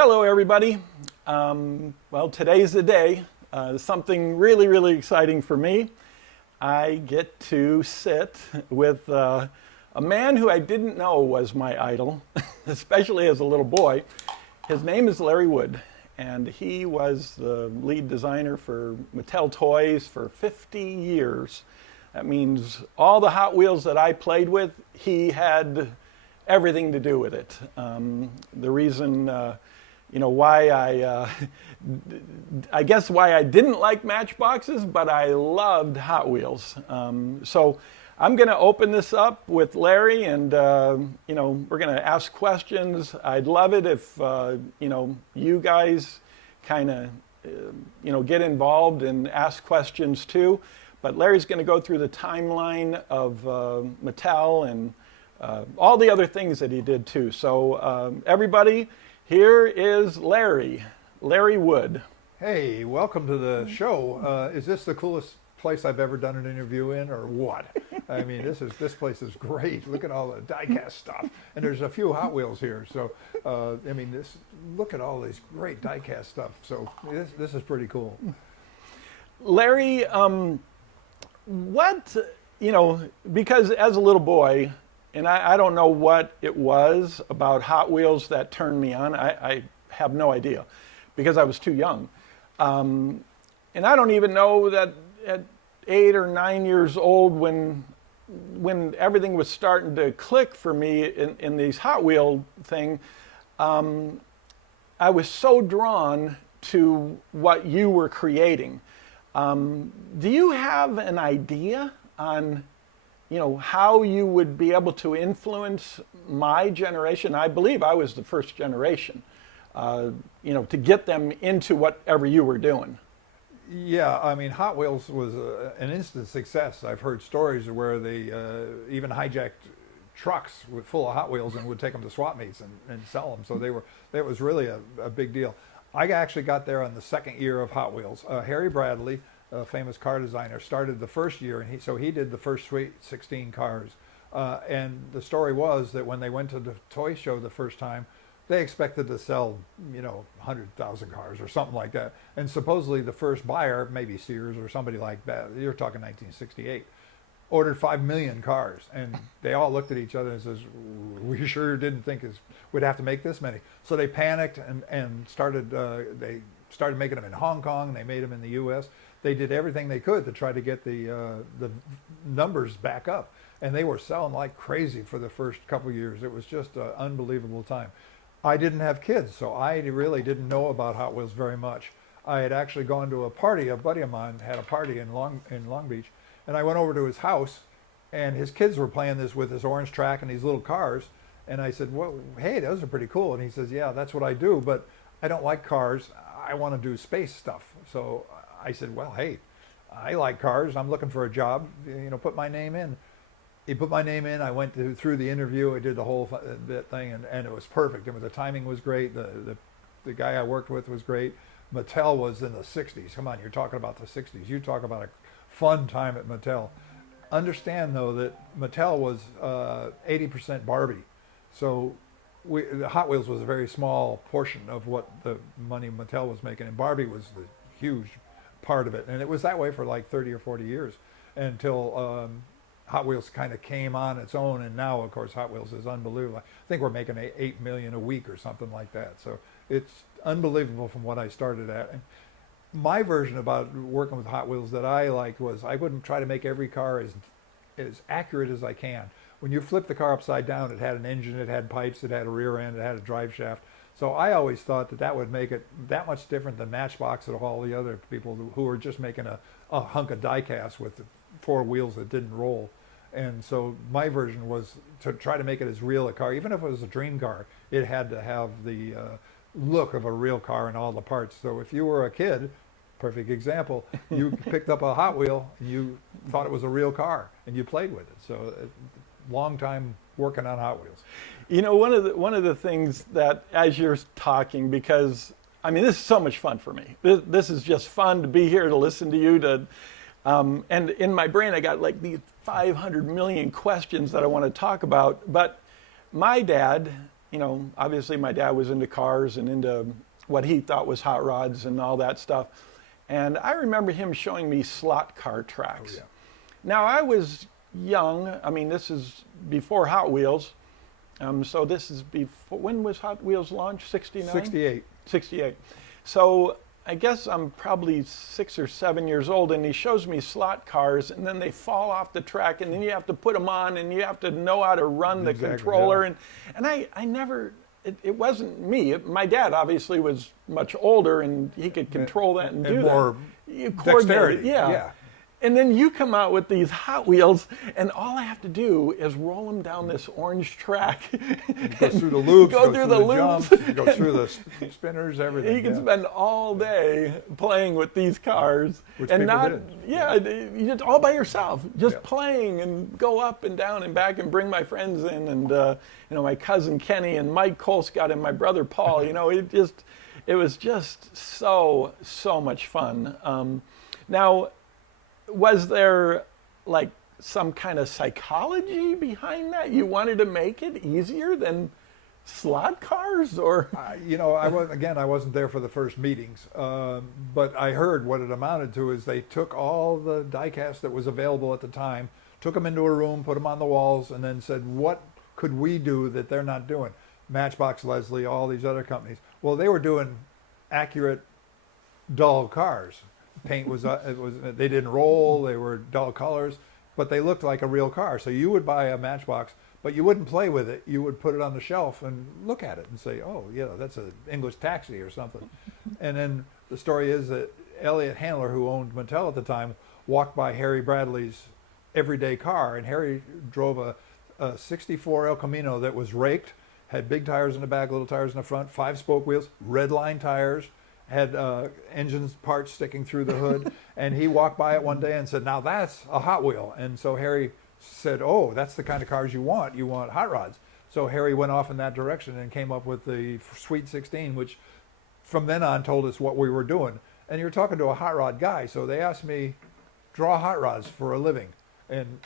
Hello, everybody. Well, today's the day. Something really, really exciting for me. I get to sit with a man who I didn't know was my idol, especially as a little boy. His name is Larry Wood, and he was the lead designer for Mattel Toys for 50 years. That means all the Hot Wheels that I played with, he had everything to do with it. The reason why I guess why I didn't like Matchboxes, but I loved Hot Wheels. So I'm going to open this up with Larry, and we're going to ask questions. I'd love it if you guys kind of get involved and ask questions too. But Larry's going to go through the timeline of Mattel and all the other things that he did too. So everybody, here is Larry Wood. Hey, welcome to the show. Is this the coolest place I've ever done an interview in, or what? I mean, this place is great. Look at all the die-cast stuff, and there's a few Hot Wheels here. So, look at all this great die-cast stuff. So this is pretty cool. Larry, because as a little boy, and I don't know what it was about Hot Wheels that turned me on. I have no idea because I was too young. And I don't even know that at 8 or 9 years old when everything was starting to click for me in these Hot Wheel thing, I was so drawn to what you were creating. Do you have an idea on how you would be able to influence my generation? I believe I was the first generation, to get them into whatever you were doing. Yeah, I mean, Hot Wheels was an instant success. I've heard stories where they even hijacked trucks full of Hot Wheels and would take them to swap meets and sell them. So that was really a big deal. I actually got there on the second year of Hot Wheels. Harry Bradley, a famous car designer, started the first year, and he did the first Sweet 16 cars. And the story was that when they went to the toy show the first time, they expected to sell, 100,000 cars or something like that. And supposedly the first buyer, maybe Sears or somebody like that, you're talking 1968, ordered 5 million cars. And they all looked at each other and says, we sure didn't think we'd have to make this many. So they panicked and started making them in Hong Kong. They made them in the U.S. They did everything they could to try to get the numbers back up. And they were selling like crazy for the first couple of years. It was just an unbelievable time. I didn't have kids, so I really didn't know about Hot Wheels very much. I had actually gone to a party. A buddy of mine had a party in Long Beach, and I went over to his house, and his kids were playing this with this orange track and these little cars. And I said, well, hey, those are pretty cool. And he says, yeah, that's what I do, but I don't like cars. I want to do space stuff. So I said, well, hey, I like cars. I'm looking for a job. Put my name in. He put my name in. I went through the interview. I did the whole thing, and it was perfect. The timing was great. The guy I worked with was great. Mattel was in the 60s. Come on, you're talking about the 60s. You talk about a fun time at Mattel. Understand, though, that Mattel was 80% Barbie. So the Hot Wheels was a very small portion of what the money Mattel was making, and Barbie was the huge part of it. And it was that way for like 30 or 40 years until Hot Wheels kind of came on its own. And now, of course, Hot Wheels is unbelievable. I think we're making 8 million a week or something like that. So it's unbelievable from what I started at. And my version about working with Hot Wheels that I liked was I wouldn't try to make every car as accurate as I can. When you flip the car upside down, it had an engine, it had pipes, it had a rear end, it had a drive shaft. So I always thought that would make it that much different than Matchbox and all the other people who were just making a hunk of die-cast with 4 wheels that didn't roll. And so my version was to try to make it as real a car. Even if it was a dream car, it had to have the look of a real car and all the parts. So if you were a kid, perfect example, you picked up a Hot Wheel and you thought it was a real car and you played with it. So long time working on Hot Wheels. One of the things that, as you're talking, because this is so much fun for me. This is just fun to be here to listen to you. And in my brain, I got like these 500 million questions that I want to talk about. But my dad obviously my dad was into cars and into what he thought was hot rods and all that stuff. And I remember him showing me slot car tracks. Oh, yeah. Now, I was young. I mean, this is before Hot Wheels. So this is before, when was Hot Wheels launched? 69? 68. 68. So I guess I'm probably 6 or 7 years old, and he shows me slot cars, and then they fall off the track, and then you have to put them on, and you have to know how to run the controller. Yeah. And I never, it wasn't me. My dad obviously was much older, and he could control that and do more that. dexterity. Yeah. And then you come out with these Hot Wheels, and all I have to do is roll them down this orange track. Go through the loops, go through the loops, jumps, go through the spinners, everything. You can spend all day playing with these cars, Which and people not, did. yeah, you just all by yourself, just playing and go up and down and back and bring my friends in, and my cousin Kenny and Mike Colescott and my brother Paul. It was just so much fun. Now, was there like some kind of psychology behind that? You wanted to make it easier than slot cars, or? I wasn't there for the first meetings, but I heard what it amounted to is they took all the diecast that was available at the time, took them into a room, put them on the walls, and then said, what could we do that they're not doing? Matchbox, Leslie, all these other companies. Well, they were doing accurate, dull cars. Paint they didn't roll, they were dull colors, but they looked like a real car. So you would buy a Matchbox, but you wouldn't play with it. You would put it on the shelf and look at it and say, oh, yeah, that's an English Taxi or something. And then the story is that Elliot Handler, who owned Mattel at the time, walked by Harry Bradley's everyday car, and Harry drove a 64 El Camino that was raked, had big tires in the back, little tires in the front, 5-spoke wheels, red line tires, had engine parts sticking through the hood, and he walked by it one day and said, now that's a Hot Wheel. And so Harry said, oh, that's the kind of cars you want hot rods. So Harry went off in that direction and came up with the Sweet 16, which from then on told us what we were doing. And you're talking to a hot rod guy, so they asked me, draw hot rods for a living. And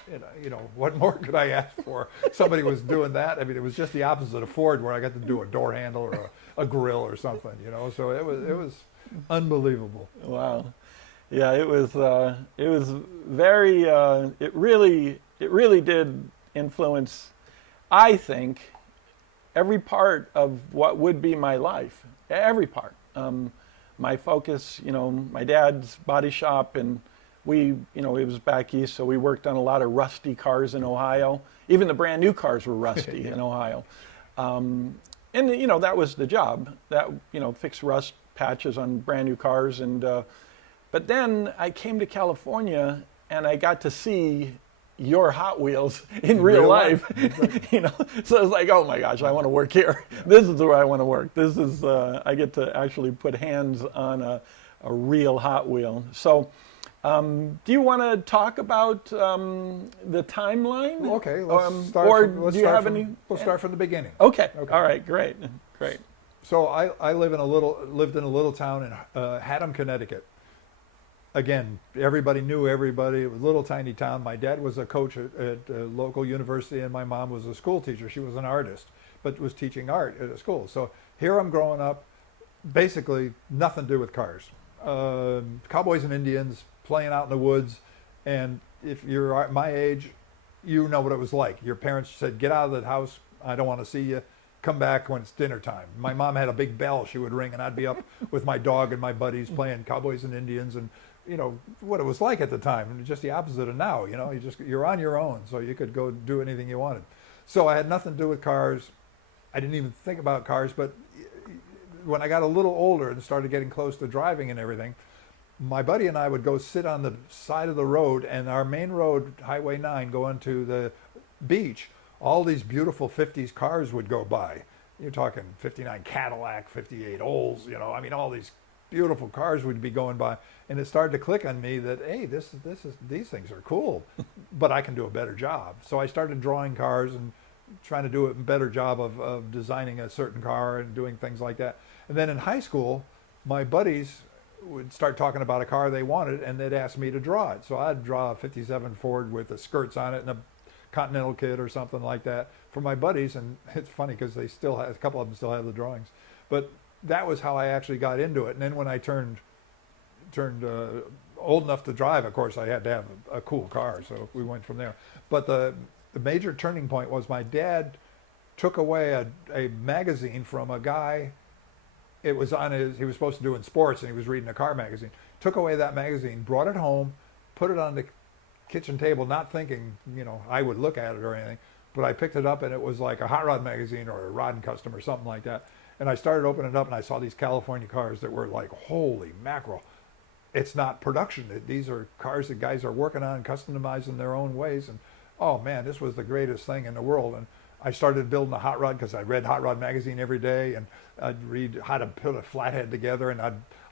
what more could I ask for? Somebody was doing that. I mean, it was just the opposite of Ford, where I got to do a door handle or a grill or something. So it was unbelievable. Wow, yeah, it was very. It really did influence, I think, every part of what would be my life. Every part. My focus. My dad's body shop, and it was back east, so we worked on a lot of rusty cars in Ohio. Even the brand new cars were rusty in Ohio. And that was the job, that, fix rust patches on brand new cars. And, but then I came to California and I got to see your Hot Wheels in real life. So I was like, oh my gosh, I want to work here. This is where I want to work. This is, I get to actually put hands on a real Hot Wheel. So, do you want to talk about the timeline? Okay, let's start from the beginning. Okay. All right. Great. So I lived in a little town in Haddam, Connecticut. Again, everybody knew everybody. It was a little tiny town. My dad was a coach at a local university, and my mom was a school teacher. She was an artist, but was teaching art at a school. So here I'm growing up, basically nothing to do with cars. Cowboys and Indians, playing out in the woods, and if you're my age, you know what it was like. Your parents said, get out of the house, I don't want to see you, come back when it's dinner time. My mom had a big bell she would ring, and I'd be up with my dog and my buddies playing Cowboys and Indians, and what it was like at the time, and just the opposite of now. You're on your own, so you could go do anything you wanted. So I had nothing to do with cars. I didn't even think about cars, but when I got a little older and started getting close to driving and everything, my buddy and I would go sit on the side of the road, and our main road, Highway 9, going to the beach, all these beautiful 50s cars would go by. You're talking 59 Cadillac, 58 Olds, all these beautiful cars would be going by. And it started to click on me that, hey, these things are cool, but I can do a better job. So I started drawing cars and trying to do a better job of designing a certain car and doing things like that. And then in high school, my buddies would start talking about a car they wanted, and they'd ask me to draw it. So I'd draw a 57 Ford with the skirts on it and a Continental kit or something like that for my buddies. And it's funny because they still have, a couple of them still have the drawings. But that was how I actually got into it. And then when I turned old enough to drive, of course, I had to have a cool car. So we went from there. But the major turning point was my dad took away a magazine from a guy. It was on he was supposed to do in sports, and he was reading a car magazine. Took away that magazine, brought it home, put it on the kitchen table, not thinking, I would look at it or anything. But I picked it up, and it was like a hot rod magazine or a Rod and Custom or something like that. And I started opening it up, and I saw these California cars that were like, holy mackerel. It's not production. These are cars that guys are working on and customizing their own ways. And, oh, man, this was the greatest thing in the world. And I started building a hot rod because I read Hot Rod magazine every day, and I'd read how to put a flathead together, and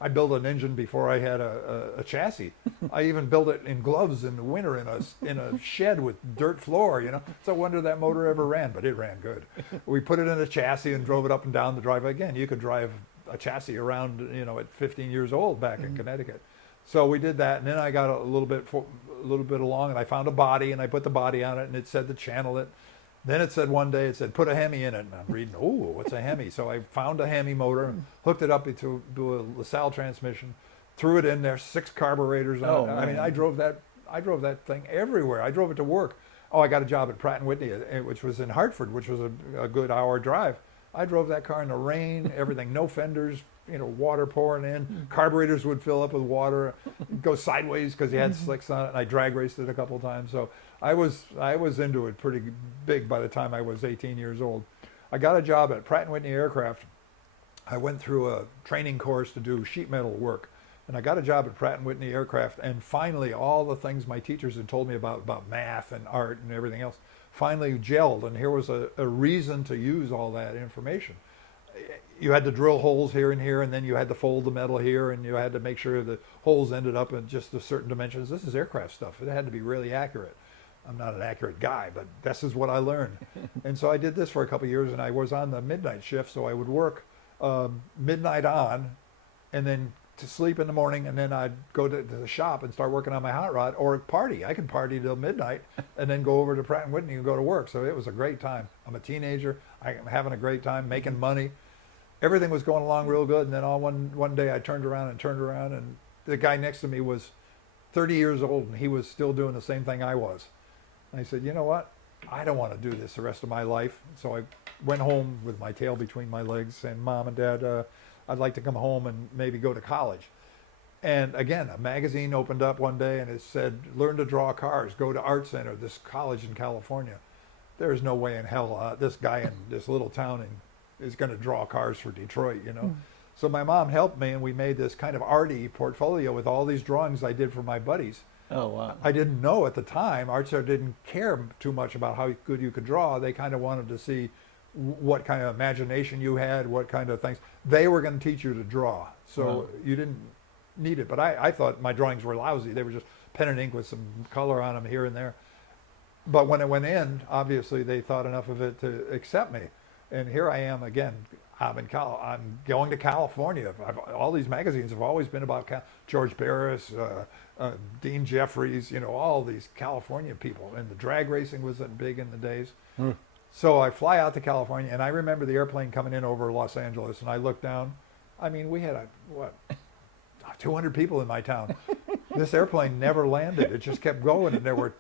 I'd build an engine before I had a chassis. I even built it in gloves in the winter in a shed with dirt floor, It's a wonder that motor ever ran, but it ran good. We put it in a chassis and drove it up and down the driveway. Again, you could drive a chassis around, at 15 years old back in Connecticut. So we did that, and then I got a little bit along, and I found a body, and I put the body on it, and it said to channel it. Then it said one day, it put a Hemi in it, and I'm reading, oh, what's a Hemi? So I found a Hemi motor, hooked it up to a LaSalle transmission, threw it in there, 6 carburetors on it. I mean, I drove that thing everywhere. I drove it to work. Oh, I got a job at Pratt & Whitney, which was in Hartford, which was a good hour drive. I drove that car in the rain, everything, no fenders, water pouring in. Carburetors would fill up with water, go sideways because he had slicks on it, and I drag raced it a couple of times. So I was into it pretty big by the time I was 18 years old. I got a job at Pratt & Whitney Aircraft. I went through a training course to do sheet metal work, and I got a job at Pratt & Whitney Aircraft, and finally all the things my teachers had told me about math and art and everything else finally gelled, and here was a reason to use all that information. You had to drill holes here and here, and then you had to fold the metal here, and you had to make sure the holes ended up in just a certain dimensions. This is aircraft stuff. It had to be really accurate. I'm not an accurate guy, but this is what I learned. And so I did this for a couple of years, and I was on the midnight shift, so I would work midnight on, and then to sleep in the morning, and then I'd go to the shop and start working on my hot rod, or party. I could party till midnight and then go over to Pratt & Whitney and go to work. So it was a great time. I'm a teenager. I'm having a great time, making money. Everything was going along real good. And then one day I turned around, and the guy next to me was 30 years old, and he was still doing the same thing I was. And I said, you know what? I don't want to do this the rest of my life. So I went home with my tail between my legs, saying, Mom and Dad, I'd like to come home and maybe go to college. And again, a magazine opened up one day, and it said, learn to draw cars, go to Art Center, this college in California. There's no way in hell this guy in this little town is going to draw cars for Detroit, So my mom helped me, and we made this kind of arty portfolio with all these drawings I did for my buddies. Oh, wow. I didn't know at the time, Art Center didn't care too much about how good you could draw. They kind of wanted to see what kind of imagination you had, what kind of things. They were going to teach you to draw, so you didn't need it. But I thought my drawings were lousy. They were just pen and ink with some color on them here and there. But when it went in, obviously they thought enough of it to accept me. And here I am again. I'm going to California. All these magazines have always been about George Barris, Dean Jeffries, all these California people. And the drag racing wasn't big in the days. So I fly out to California, and I remember the airplane coming in over Los Angeles, and I looked down. I mean, we had 200 people in my town. This airplane never landed. It just kept going, and there were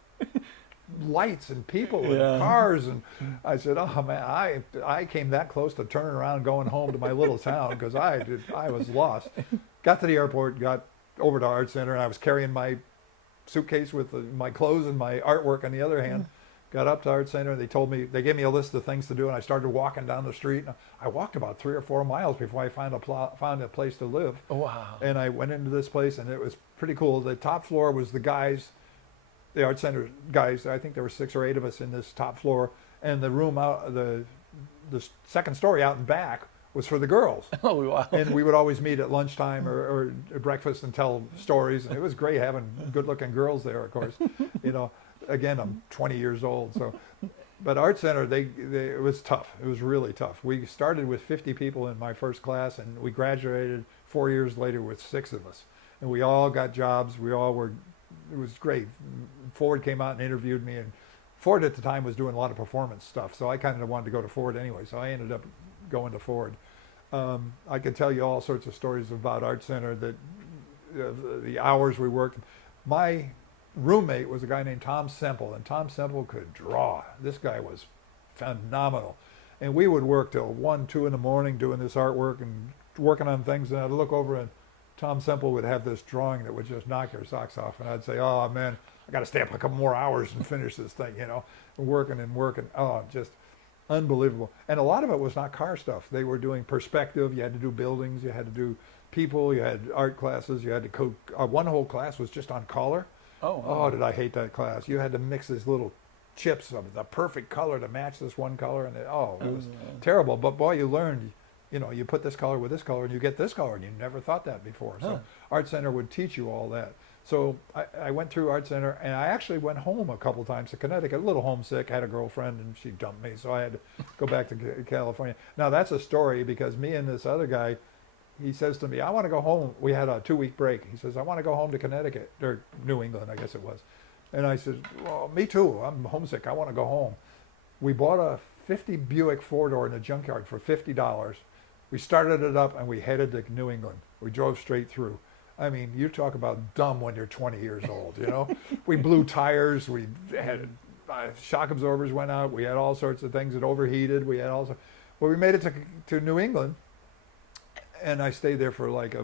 lights and people and cars, and I said, oh man, I came that close to turning around and going home to my little town because I was lost. Got to the airport, got over to Art Center, and I was carrying my suitcase with my clothes and my artwork on the other hand. Got up to Art Center, and they gave me a list of things to do, and I started walking down the street. I walked about 3 or 4 miles before I found a place to live. Oh, wow. And I went into this place, and it was pretty cool. The top floor was the Art Center guys. I think there were 6 or 8 of us in this top floor, and the room out, the second story out and back was for the girls. Oh, wow. And we would always meet at lunchtime or breakfast and tell stories, and it was great having good-looking girls there, of course. Again, I'm 20 years old, so. But Art Center, it was tough. It was really tough. We started with 50 people in my first class, and we graduated 4 years later with 6 of us. And we all got jobs. It was great. Ford came out and interviewed me, and Ford at the time was doing a lot of performance stuff, so I kind of wanted to go to Ford anyway, so I ended up going to Ford. I could tell you all sorts of stories about Art Center, that the hours we worked. My roommate was a guy named Tom Semple, and Tom Semple could draw. This guy was phenomenal. And we would work till 1, 2 in the morning doing this artwork and working on things, and I'd look over and Tom Semple would have this drawing that would just knock your socks off, and I'd say, oh man, I got to stay up a couple more hours and finish this thing, you know, working and working. Oh, just unbelievable. And a lot of it was not car stuff. They were doing perspective. You had to do buildings. You had to do people. You had art classes. You had to one whole class was just on color. Oh, did I hate that class. You had to mix these little chips of the perfect color to match this one color. And it was terrible. But boy, you learned, you know, you put this color with this color and you get this color, and you never thought that before. So Art Center would teach you all that. So I went through Art Center, and I actually went home a couple times to Connecticut, a little homesick, had a girlfriend, and she dumped me, so I had to go back to California. Now, that's a story, because me and this other guy, he says to me, I want to go home. We had a 2-week break. He says, I want to go home to Connecticut, or New England, I guess it was. And I said, well, me too. I'm homesick. I want to go home. We bought a 50 Buick four-door in a junkyard for $50. We started it up, and we headed to New England. We drove straight through. I mean, you talk about dumb when you're 20 years old, you know? We blew tires. We had shock absorbers went out. We had all sorts of things that overheated. We had also, well, we made it to New England, and I stayed there for like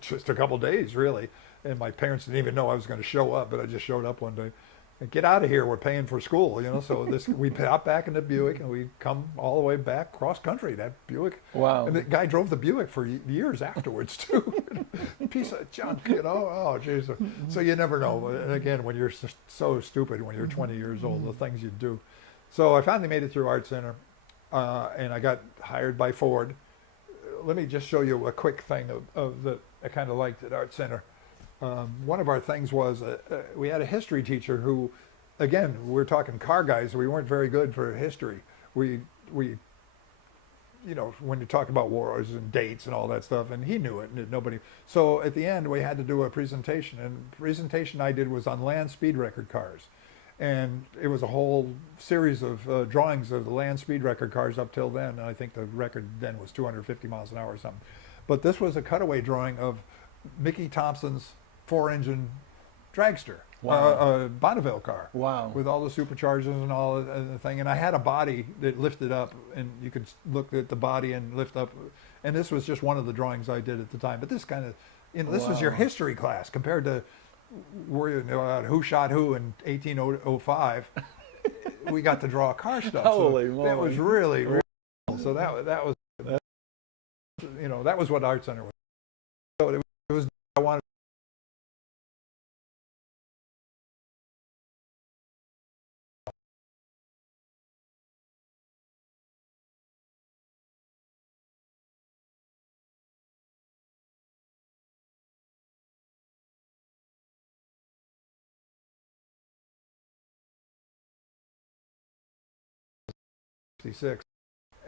just a couple days, really. And my parents didn't even know I was going to show up, but I just showed up one day. And get out of here, we're paying for school, you know? So we got back in the Buick, and we come all the way back cross country, that Buick. Wow. And the guy drove the Buick for years afterwards, too. Piece of junk, you know? Oh, geez. So you never know. And again, when you're so stupid when you're 20 years old, the things you do. So I finally made it through Art Center, and I got hired by Ford. Let me just show you a quick thing of that I kind of liked at Art Center. One of our things was we had a history teacher who, again, we're talking car guys. We weren't very good for history. We, you know, when you talk about wars and dates and all that stuff, and he knew it, and nobody. So at the end, we had to do a presentation, and the presentation I did was on land speed record cars, and it was a whole series of drawings of the land speed record cars up till then. And I think the record then was 250 miles an hour or something. But this was a cutaway drawing of Mickey Thompson's 4-engine dragster, Wow. Bonneville car. Wow. With all the superchargers and all the thing. And I had a body that lifted up, and you could look at the body and lift up. And this was just one of the drawings I did at the time. But this kind of, you know, this was your history class compared to who shot who in 1805. We got to draw car stuff. Holy so moly. that was really cool. So that was, you know, that was what Art Center was. So it was I wanted.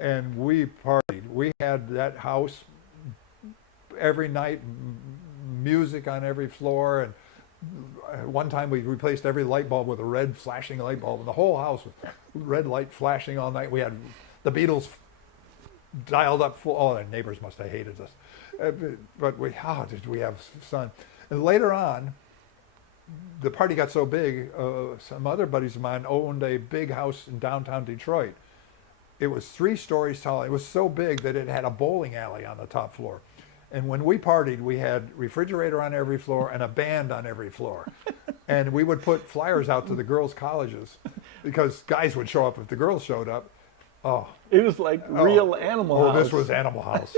And we partied. We had that house every night, music on every floor, and one time we replaced every light bulb with a red flashing light bulb, and the whole house was red light flashing all night. We had the Beatles dialed up full. Oh, the neighbors must have hated us. But did we have sun? And later on, the party got so big, some other buddies of mine owned a big house in downtown Detroit. It was 3 stories tall. It was so big that it had a bowling alley on the top floor. And when we partied, we had refrigerator on every floor and a band on every floor. And we would put flyers out to the girls' colleges because guys would show up if the girls showed up. Oh, It was like real Animal House. this was Animal House.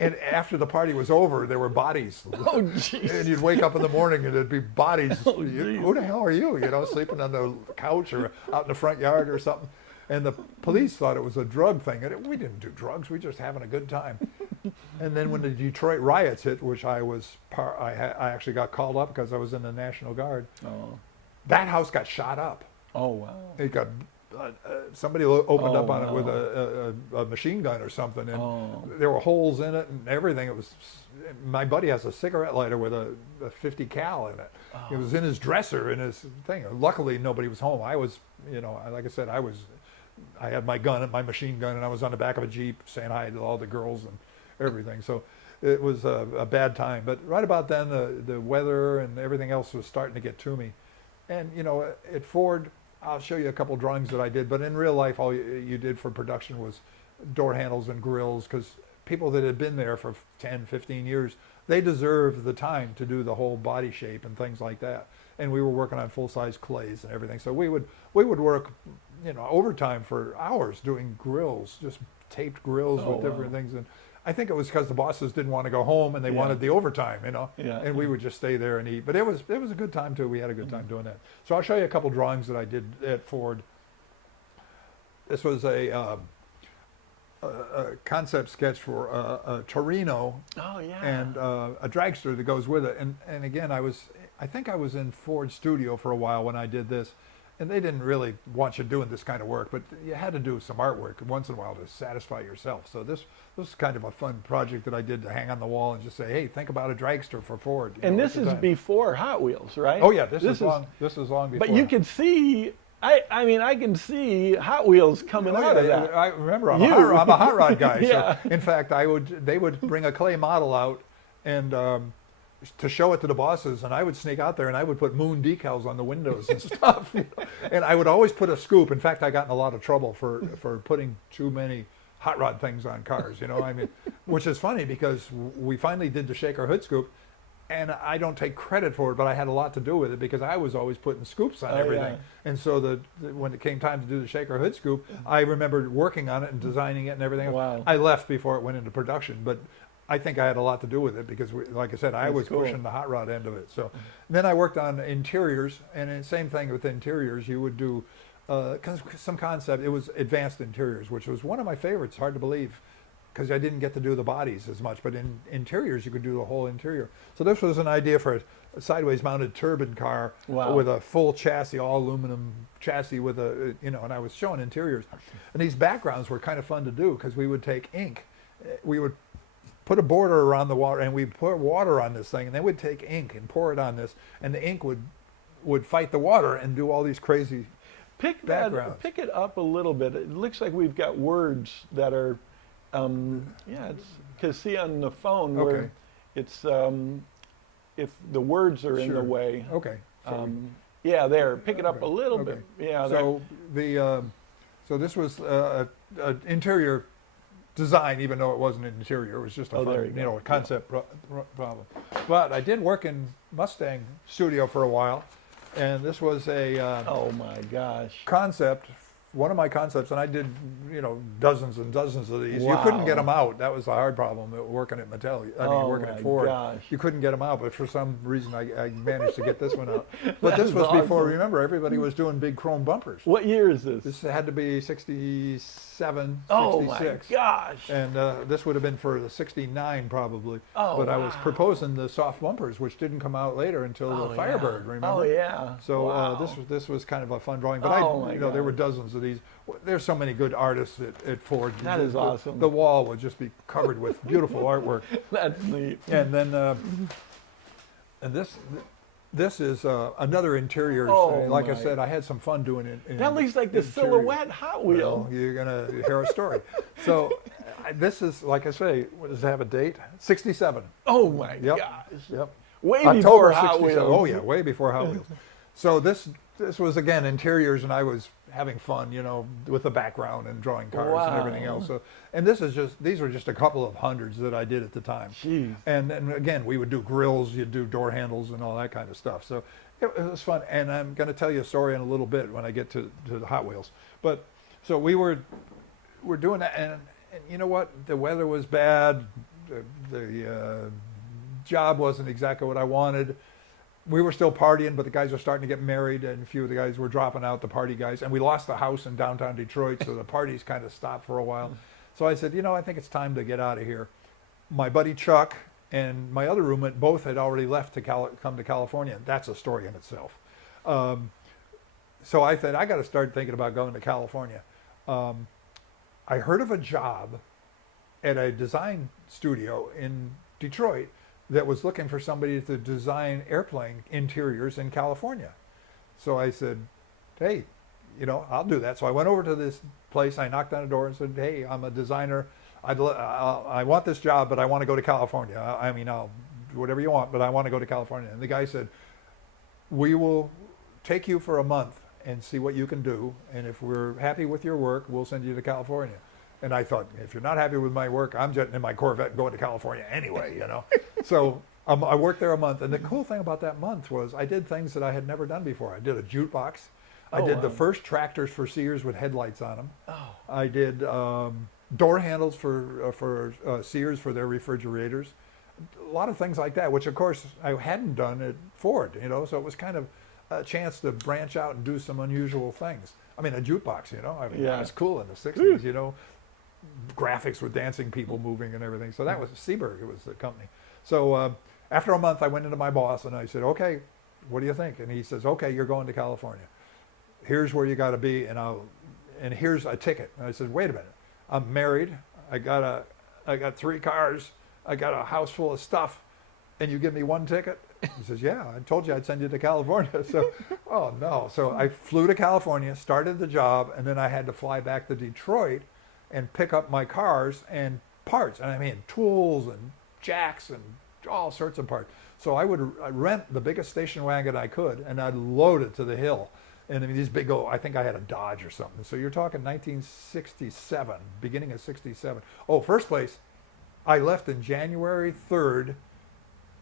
And after the party was over, there were bodies. Oh, jeez. And you'd wake up in the morning and there'd be bodies. Oh, geez. Who the hell are you? You know, sleeping on the couch or out in the front yard or something. And the police thought it was a drug thing. And we didn't do drugs. We were just having a good time. And then when the Detroit riots hit, which I actually got called up because I was in the National Guard. Oh. That house got shot up. Oh, wow. It got somebody opened up on it no. with a machine gun or something, and there were holes in it and everything. It was, my buddy has a cigarette lighter with a 50 cal in it. It was in his dresser, in his thing. Luckily, nobody was home. I was, like I said, I had my gun, my machine gun, and I was on the back of a Jeep saying hi to all the girls and everything. So it was a bad time. But right about then, the weather and everything else was starting to get to me. And, at Ford, I'll show you a couple drawings that I did. But in real life, all you did for production was door handles and grills, because people that had been there for 10, 15 years, they deserve the time to do the whole body shape and things like that. And we were working on full-size clays and everything. So we would work, overtime for hours doing grills, just taped grills with different things. And I think it was because the bosses didn't want to go home and they wanted the overtime, Yeah. and we would just stay there and eat. But it was a good time too. We had a good time doing that. So I'll show you a couple drawings that I did at Ford. This was a concept sketch for a Torino and a dragster that goes with it. And again, I think I was in Ford studio for a while when I did this. And they didn't really want you doing this kind of work, but you had to do some artwork once in a while to satisfy yourself. So this was kind of a fun project that I did to hang on the wall and just say, hey, think about a dragster for Ford. And this is before Hot Wheels, right? Oh yeah, this is long before. But you can see, I mean, I can see Hot Wheels coming out of that. I remember I'm a hot rod guy. Yeah. So in fact, they would bring a clay model out and to show it to the bosses, and I would sneak out there and I would put moon decals on the windows and stuff. And I would always put a scoop. In fact, I got in a lot of trouble for putting too many hot rod things on cars, I mean, which is funny because we finally did the shaker hood scoop, and I don't take credit for it, but I had a lot to do with it because I was always putting scoops on everything. Yeah. And so when it came time to do the shaker hood scoop, I remembered working on it and designing it and everything. Wow. I left before it went into production, but I think I had a lot to do with it because, like I said, I was pushing the hot rod end of it. So then I worked on interiors, and the same thing with interiors. You would do some concept. It was advanced interiors, which was one of my favorites. Hard to believe, because I didn't get to do the bodies as much. But in interiors, you could do the whole interior. So this was an idea for a sideways mounted turbine car with a full chassis, all aluminum chassis with a, and I was showing interiors. And these backgrounds were kind of fun to do because we would take ink. We would put a border around the water, and we'd pour water on this thing, and then we'd take ink and pour it on this, and the ink would fight the water and do all these crazy backgrounds. Pick it up a little bit. It looks like we've got words that are, it's because see on the phone where it's if the words are in the way. Okay. There. Pick it up a little bit. Yeah. So so this was an interior design, even though it wasn't an interior. It was just a fun, a concept problem. But I did work in Mustang studio for a while, and this was a oh my gosh, concept. One of my concepts, and I did, dozens and dozens of these. Wow. You couldn't get them out. That was the hard problem working at Mattel. Working at Ford. Gosh. You couldn't get them out, but for some reason I managed to get this one out. But this was before, remember, everybody was doing big chrome bumpers. What year is this? This had to be 67, 66. Oh my gosh. And this would have been for the 69 probably. Oh, but I was proposing the soft bumpers, which didn't come out later until the Firebird, remember? Oh yeah. So this was kind of a fun drawing. But there were dozens of these. There's so many good artists at Ford. That is awesome. The wall would just be covered with beautiful artwork. That's neat. And then and this is another interior. Like I said, I had some fun doing it. That looks like the silhouette Hot Wheel. Well, you're gonna hear a story. So this is, like I say, what does it have a date? 67. Oh my gosh. Yep. Way October before Hot 67. Wheels. Oh yeah, way before Hot Wheels. So this was again interiors, and I was having fun, with the background and drawing cars and everything else. So, and these were just a couple of hundreds that I did at the time. Jeez. And then again, we would do grills, you'd do door handles and all that kind of stuff. So it was fun. And I'm going to tell you a story in a little bit when I get to the Hot Wheels. But so we're doing that, and you know what? The weather was bad. The job wasn't exactly what I wanted. We were still partying, but the guys were starting to get married, and a few of the guys were dropping out, the party guys. And we lost the house in downtown Detroit, so the parties kind of stopped for a while. So I said, I think it's time to get out of here. My buddy Chuck and my other roommate both had already left to come to California. That's a story in itself. so I thought, I got to start thinking about going to California. I heard of a job at a design studio in Detroit that was looking for somebody to design airplane interiors in California. So I said, hey, I'll do that. So I went over to this place. I knocked on the door and said, hey, I'm a designer. I want this job, but I want to go to California. I mean, I'll do whatever you want, but I want to go to California. And the guy said, we will take you for a month and see what you can do. And if we're happy with your work, we'll send you to California. And I thought, if you're not happy with my work, I'm jetting in my Corvette going to California anyway, So I worked there a month. And the cool thing about that month was I did things that I had never done before. I did a jukebox. I did the first tractors for Sears with headlights on them. Oh. I did door handles for Sears for their refrigerators. A lot of things like that, which of course I hadn't done at Ford, so it was kind of a chance to branch out and do some unusual things. I mean, a jukebox, that was cool in the 60s, graphics with dancing people moving and everything. So that was Seaberg, it was the company. So after a month, I went into my boss and I said, okay, what do you think? And he says, okay, you're going to California. Here's where you got to be, and here's a ticket. And I said, wait a minute, I'm married, I got 3 cars, I got a house full of stuff, and you give me 1 ticket? He says, yeah, I told you I'd send you to California. So, oh no. So I flew to California, started the job, and then I had to fly back to Detroit and pick up my cars and parts. And I mean, tools and jacks and all sorts of parts. So I'd rent the biggest station wagon I could, and I'd load it to the hill. And I mean, these big, I think I had a Dodge or something. So you're talking 1967, beginning of 67. Oh, first place, I left in January 3rd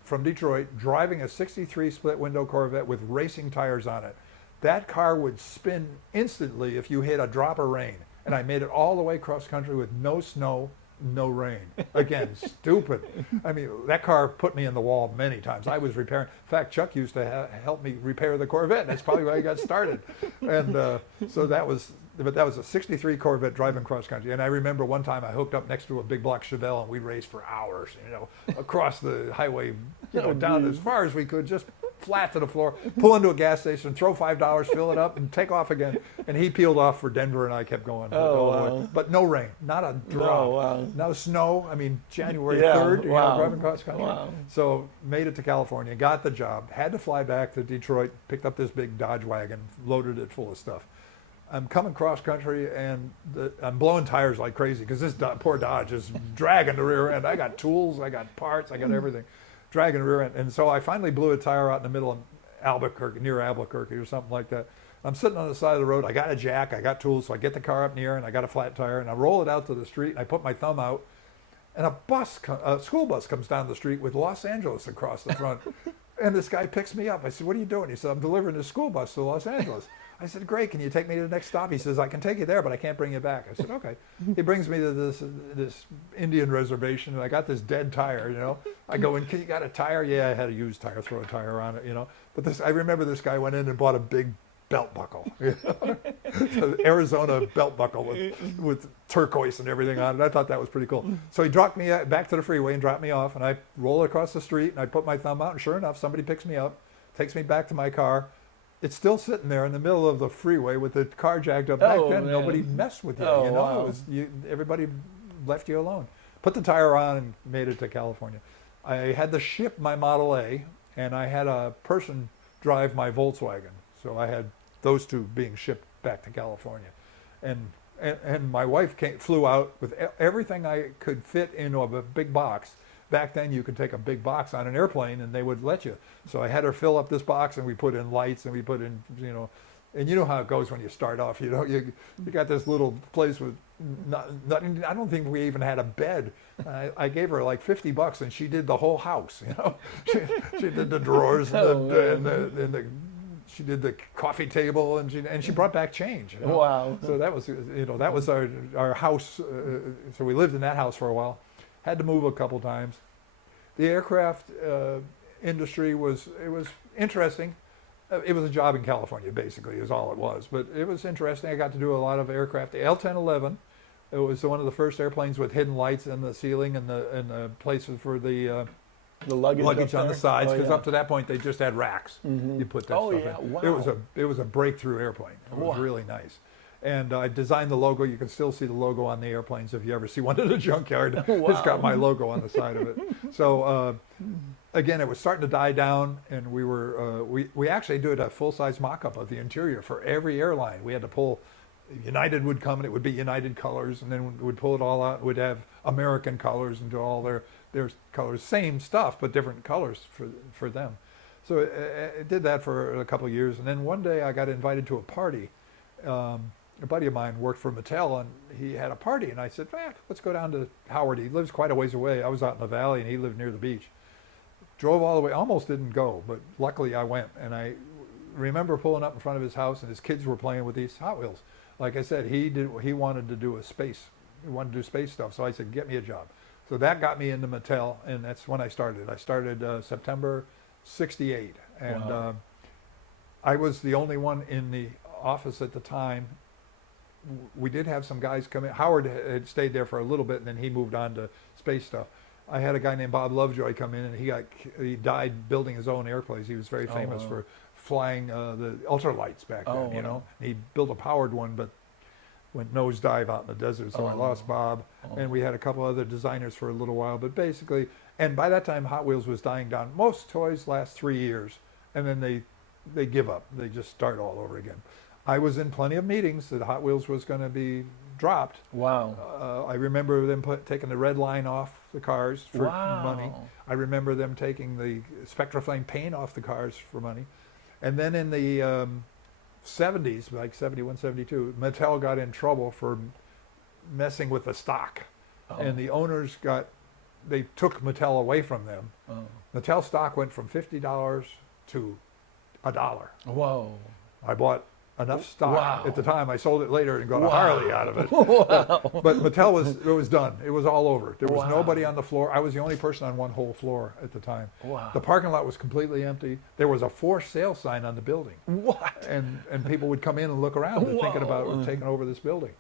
from Detroit, driving a 63 split window Corvette with racing tires on it. That car would spin instantly if you hit a drop of rain. And I made it all the way cross country with no snow, no rain. Again, stupid. I mean, that car put me in the wall many times. I was repairing. In fact, Chuck used to help me repair the Corvette. And that's probably where I got started. And so that was a 63 Corvette driving cross country. And I remember one time I hooked up next to a big block Chevelle and we raced for hours, across the highway, down as far as we could, just flat to the floor, pull into a gas station, throw $5, fill it up, and take off again. And he peeled off for Denver, and I kept going. Wow. But no rain, not a drop. Oh, wow. No snow. I mean, January 3rd, driving cross country. Wow. So made it to California, got the job, had to fly back to Detroit, picked up this big Dodge wagon, loaded it full of stuff. I'm coming cross country, and I'm blowing tires like crazy because this poor Dodge is dragging the rear end. I got tools, I got parts, I got everything. Dragging the rear end. And so I finally blew a tire out in the middle of Albuquerque, near Albuquerque or something like that. I'm sitting on the side of the road. I got a jack, I got tools, so I get the car up in the air and I got a flat tire and I roll it out to the street and I put my thumb out and a school bus comes down the street with Los Angeles across the front. And this guy picks me up. I said, what are you doing? He said, I'm delivering this school bus to Los Angeles. I said, great, can you take me to the next stop? He says, I can take you there, but I can't bring you back. I said, okay. He brings me to this Indian reservation, and I got this dead tire, I go in, you got a tire? Yeah, I had a used tire, throw a tire on it, But I remember this guy went in and bought a big belt buckle, Arizona belt buckle with turquoise and everything on it. I thought that was pretty cool. So he dropped me back to the freeway and dropped me off, and I roll across the street, and I put my thumb out, and sure enough, somebody picks me up, takes me back to my car. It's still sitting there in the middle of the freeway with the car jacked up. Back then, nobody messed with you. Wow. It was, everybody left you alone. Put the tire on and made it to California. I had to ship my Model A, and I had a person drive my Volkswagen. So I had those two being shipped back to California, and my wife flew out with everything I could fit into a big box. Back then, you could take a big box on an airplane, and they would let you. So I had her fill up this box, and we put in lights, and we put in, and you know how it goes when you start off. You got this little place with nothing. I don't think we even had a bed. I gave her like $50, and she did the whole house. She did the drawers and the she did the coffee table, and she brought back change. Wow. So that was our house. So we lived in that house for a while. Had to move a couple times. The aircraft industry was interesting. It was a job in California, basically, is all it was. But it was interesting. I got to do a lot of aircraft. The L-1011, it was one of the first airplanes with hidden lights in the ceiling and the places for the The luggage up on the there? sides, Oh, because yeah. up to that point they just had racks. You put that Oh, stuff yeah. in. Wow. It was a breakthrough airplane. It was Wow. really nice. And I designed the logo. You can still see the logo on the airplanes if you ever see one at a junkyard. It's got my logo on the side of it. So again, it was starting to die down, and we actually did a full-size mock-up of the interior for every airline. We had to pull. United would come and it would be United colors, and then we'd pull it all out. We'd have American colors and do all their colors, same stuff but different colors for them. So I did that for a couple of years, and then one day I got invited to a party. A buddy of mine worked for Mattel, and he had a party, and I said, let's go down to Howard. He lives quite a ways away. I was out in the valley, and he lived near the beach. Drove all the way, almost didn't go, but luckily I went, and I remember pulling up in front of his house, and his kids were playing with these Hot Wheels. Like I said, he wanted to do he wanted to do space stuff, so I said, get me a job. So that got me into Mattel, and that's when I started. I started September 68, and Wow. I was the only one in the office at the time. We did have some guys come in. Howard had stayed there for a little bit, and then he moved on to space stuff. I had a guy named Bob Lovejoy come in, and he died building his own airplanes. He was very famous wow. for flying the ultralights back then, you know. He built a powered one, but went nosedive out in the desert, so I lost Bob. And we had a couple other designers for a little while, but basically, and by that time Hot Wheels was dying down. Most toys last 3 years, and then they give up. They just start all over again. I was in plenty of meetings that Hot Wheels was going to be dropped. Wow. I remember them taking the red line off the cars for Wow. money. I remember them taking the Spectraflame paint off the cars for money. And then in the 70s, like 71, 72, Mattel got in trouble for messing with the stock. Oh. And the owners they took Mattel away from them. Oh. Mattel stock went from $50 to $1. Whoa. I bought enough stock Wow. at the time. I sold it later and got a Wow. Harley out of it. But Mattel it was done. It was all over. There was Wow. nobody on the floor. I was the only person on one whole floor at the time. Wow. The parking lot was completely empty. There was a for sale sign on the building. What? And people would come in and look around and thinking about Whoa. taking over this building.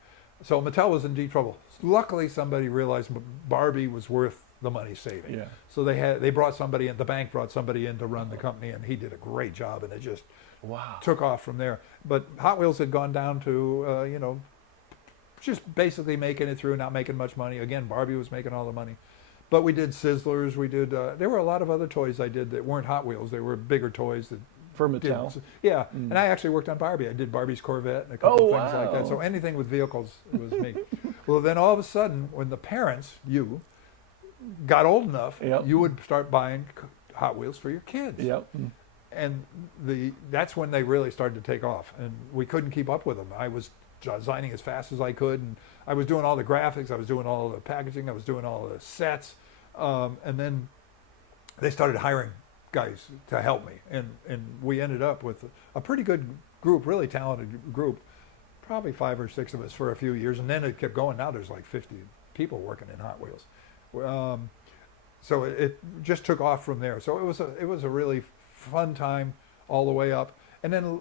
So Mattel was in deep trouble. Luckily, somebody realized Barbie was worth the money saving. Yeah. So they brought somebody in. The bank brought somebody in to run the company, and he did a great job. And it just Wow. took off from there. But Hot Wheels had gone down to just basically making it through, not making much money. Again, Barbie was making all the money. But we did Sizzlers. We did. There were a lot of other toys I did that weren't Hot Wheels. They were bigger toys that. For Mattel. Yeah, and I actually worked on Barbie. I did Barbie's Corvette and a couple of things like that. wow. So anything with vehicles, it was me. Well, then all of a sudden, when the parents, got old enough, Yep. you would start buying Hot Wheels for your kids. Yep. And that's when they really started to take off, and we couldn't keep up with them. I was designing as fast as I could, and I was doing all the graphics, I was doing all the packaging, I was doing all the sets, and then they started hiring guys to help me, and we ended up with a pretty good group, really talented group, probably 5 or 6 of us for a few years, and then it kept going. Now there's like 50 people working in Hot Wheels. So it just took off from there. So it was a really fun time all the way up. And then,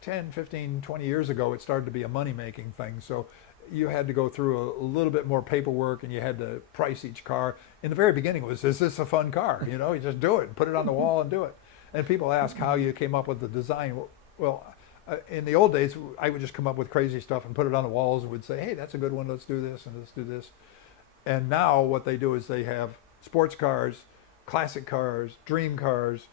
10, 15, 20 years ago, it started to be a money-making thing. So you had to go through a little bit more paperwork, and you had to price each car. In the very beginning, it was, is this a fun car? You just do it, put it on the wall and do it. And people ask how you came up with the design. Well, in the old days, I would just come up with crazy stuff and put it on the walls and would say, hey, that's a good one, let's do this and let's do this. And now what they do is they have sports cars, classic cars, dream cars,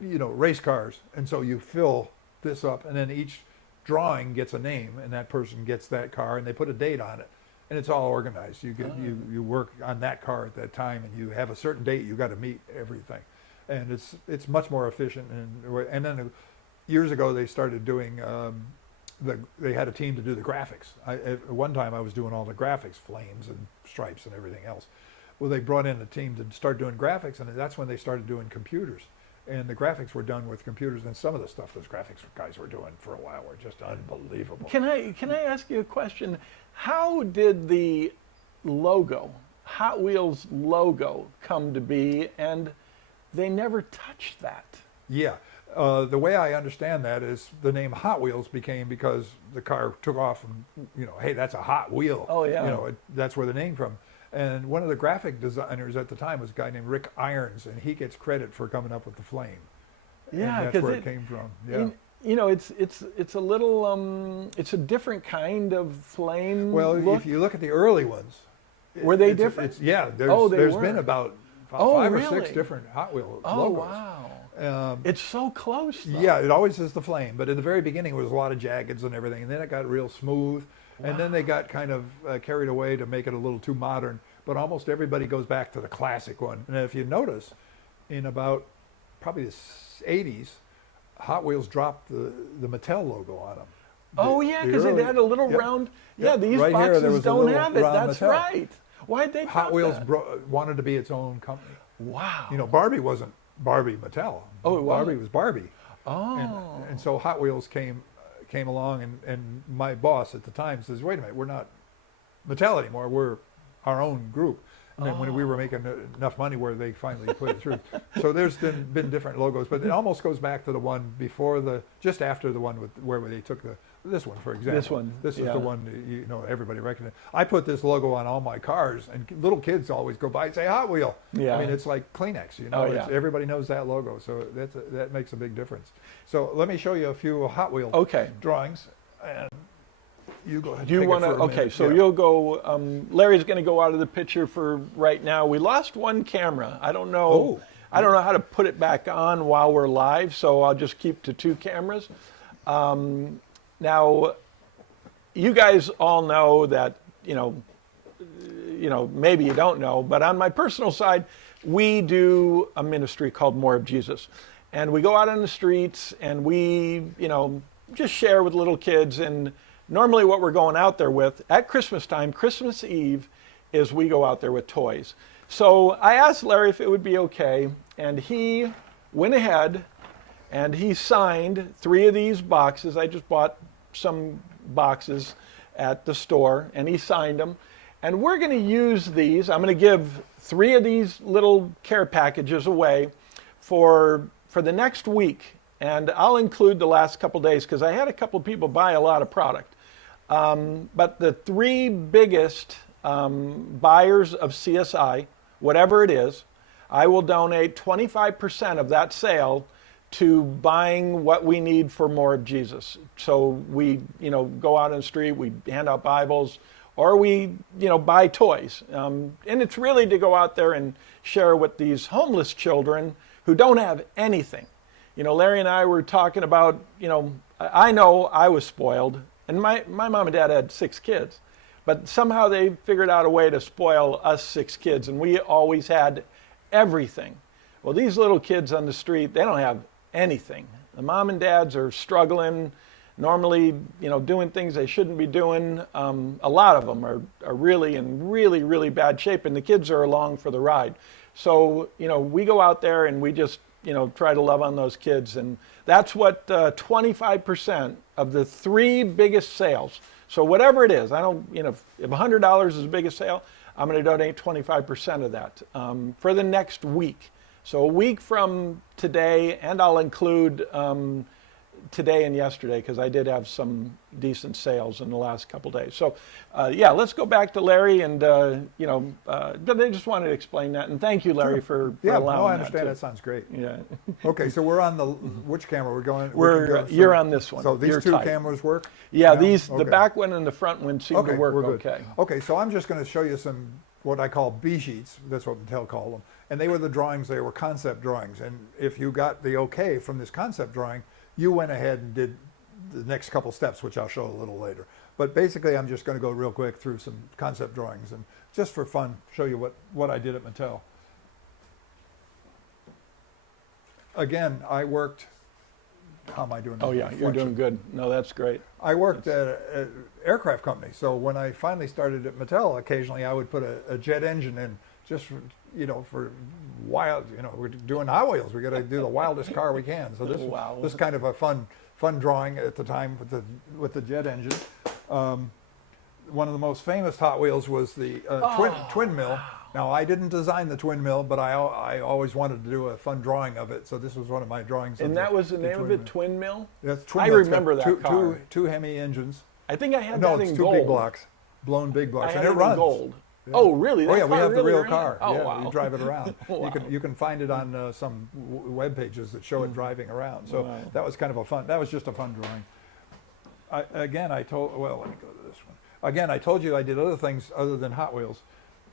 race cars. And so you fill this up, and then each drawing gets a name, and that person gets that car, and they put a date on it. And it's all organized. You work on that car at that time, and you have a certain date, you got to meet everything. And it's much more efficient. And then years ago they started doing, they had a team to do the graphics. At one time I was doing all the graphics, flames and stripes and everything else. Well, they brought in a team to start doing graphics, and that's when they started doing computers. And the graphics were done with computers, and some of the stuff those graphics guys were doing for a while were just unbelievable. Can I ask you a question? How did the logo, Hot Wheels logo, come to be, and they never touched that? Yeah. The way I understand that is the name Hot Wheels became because the car took off and, hey, that's a hot wheel. Oh, yeah. That's where the name from. And one of the graphic designers at the time was a guy named Rick Irons, and he gets credit for coming up with the flame. Yeah, and that's where it came from. Yeah. You know, it's a little it's a different kind of flame. Well, look. if you look at the early ones, Were they different? Yeah, they there's were. been about Oh, 5 or really? 6 different Hot Wheel Oh, logos. wow. It's so close, though. Yeah, it always is the flame, but in the very beginning it was a lot of jaggeds and everything, and then it got real smooth, and then they got kind of carried away to make it a little too modern, but almost everybody goes back to the classic one. And if you notice, in about probably the 80s, Hot Wheels dropped the Mattel logo on them. Oh, yeah, because it had a little round. Yeah, Yep. these Right here, there boxes was a don't little have it. round That's Mattel. right. Why'd they Hot drop Wheels that? wanted to be its own company. Wow. You know, Barbie wasn't Barbie Mattel. Oh, it wasn't? Barbie was Barbie. Oh. And so Hot Wheels came along, and my boss at the time says, wait a minute, we're not Mattel anymore, we're our own group. And then when we were making enough money where they finally put it through. So there's been different logos, but it almost goes back to the one before just after the one where they took this one, for example. This one, This is yeah. the one that, you know, everybody recognizes. I put this logo on all my cars, and little kids always go by and say Hot Wheel. Yeah. I mean, it's like Kleenex, you know. Oh, yeah. Everybody knows that logo, so that makes a big difference. So let me show you a few Hot Wheel Okay. drawings, and you go ahead. Do you want to? Okay, so yeah. you'll go. Larry's going to go out of the picture for right now. We lost one camera. I don't know. Oh. I don't know how to put it back on while we're live, so I'll just keep to 2 cameras. Now, you guys all know that, you know, maybe you don't know, but on my personal side, we do a ministry called More of Jesus. And we go out on the streets and we, you know, just share with little kids. And normally what we're going out there with at Christmas time, Christmas Eve, is we go out there with toys. So I asked Larry if it would be okay, and he went ahead and he signed 3 of these boxes. I just bought some boxes at the store, and he signed them. And we're going to use these. I'm going to give 3 of these little care packages away for the next week. And I'll include the last couple days because I had a couple people buy a lot of product. But the 3 biggest buyers of CSI, whatever it is, I will donate 25% of that sale to buying what we need for More of Jesus. So we, you know, go out on the street, we hand out Bibles, or we, you know, buy toys. And it's really to go out there and share with these homeless children who don't have anything. You know, Larry and I were talking about, you know I was spoiled, and my mom and dad had 6 kids, but somehow they figured out a way to spoil us 6 kids, and we always had everything. Well, these little kids on the street, they don't have anything. The mom and dads are struggling, normally, you know, doing things they shouldn't be doing. A lot of them are really in really, really bad shape, and the kids are along for the ride. So, you know, we go out there and we just, you know, try to love on those kids. And that's what 25% of the 3 biggest sales. So whatever it is, I don't, you know, if $100 is the biggest sale, I'm going to donate 25% of that for the next week. So a week from today, and I'll include today and yesterday because I did have some decent sales in the last couple days. So yeah, let's go back to Larry, and you know, they just wanted to explain that, and thank you, Larry, for Yeah, allowing no, I understand. that. That sounds great. Yeah, Okay, so we're on the which camera we're going? you're on this one. So these You're 2 tight. cameras work? Yeah, now? these the Okay. back one and the front one seem to work we're good. okay. Okay, so I'm just going to show you some what I call B sheets. That's what Mattel called them, and they were the drawings. They were concept drawings, and if you got the okay from this concept drawing, you went ahead and did the next couple steps, which I'll show a little later. But basically, I'm just going to go real quick through some concept drawings and just for fun, show you what I did at Mattel. Again, I worked. How am I doing? Oh yeah, you're doing good. No, that's great. I worked at an aircraft company, so when I finally started at Mattel, occasionally I would put a jet engine in, just for, you know, for wild. You know, we're doing Hot Wheels. We got to do the wildest car we can. So this Wow. this kind of a fun drawing at the time with the jet engine. One of the most famous Hot Wheels was the twin mill. Now, I didn't design the twin mill, but I always wanted to do a fun drawing of it. So this was one of my drawings. And that was the name of twin it, mill. Twin Mill? That's twin I mill. It's remember got that car. two Hemi engines. I think I had No, that it's in 2 gold. big blocks, blown big I blocks, had and it it runs. in gold. Oh, really? Oh That yeah, we car have the really real ran? car. Oh, yeah, wow. we drive it around. Wow. You can find it on some web pages that show it driving around. So Wow. that was kind of a fun. That was just a fun drawing. Again, I told. Well, let me go to this one. Again, I told you I did other things other than Hot Wheels,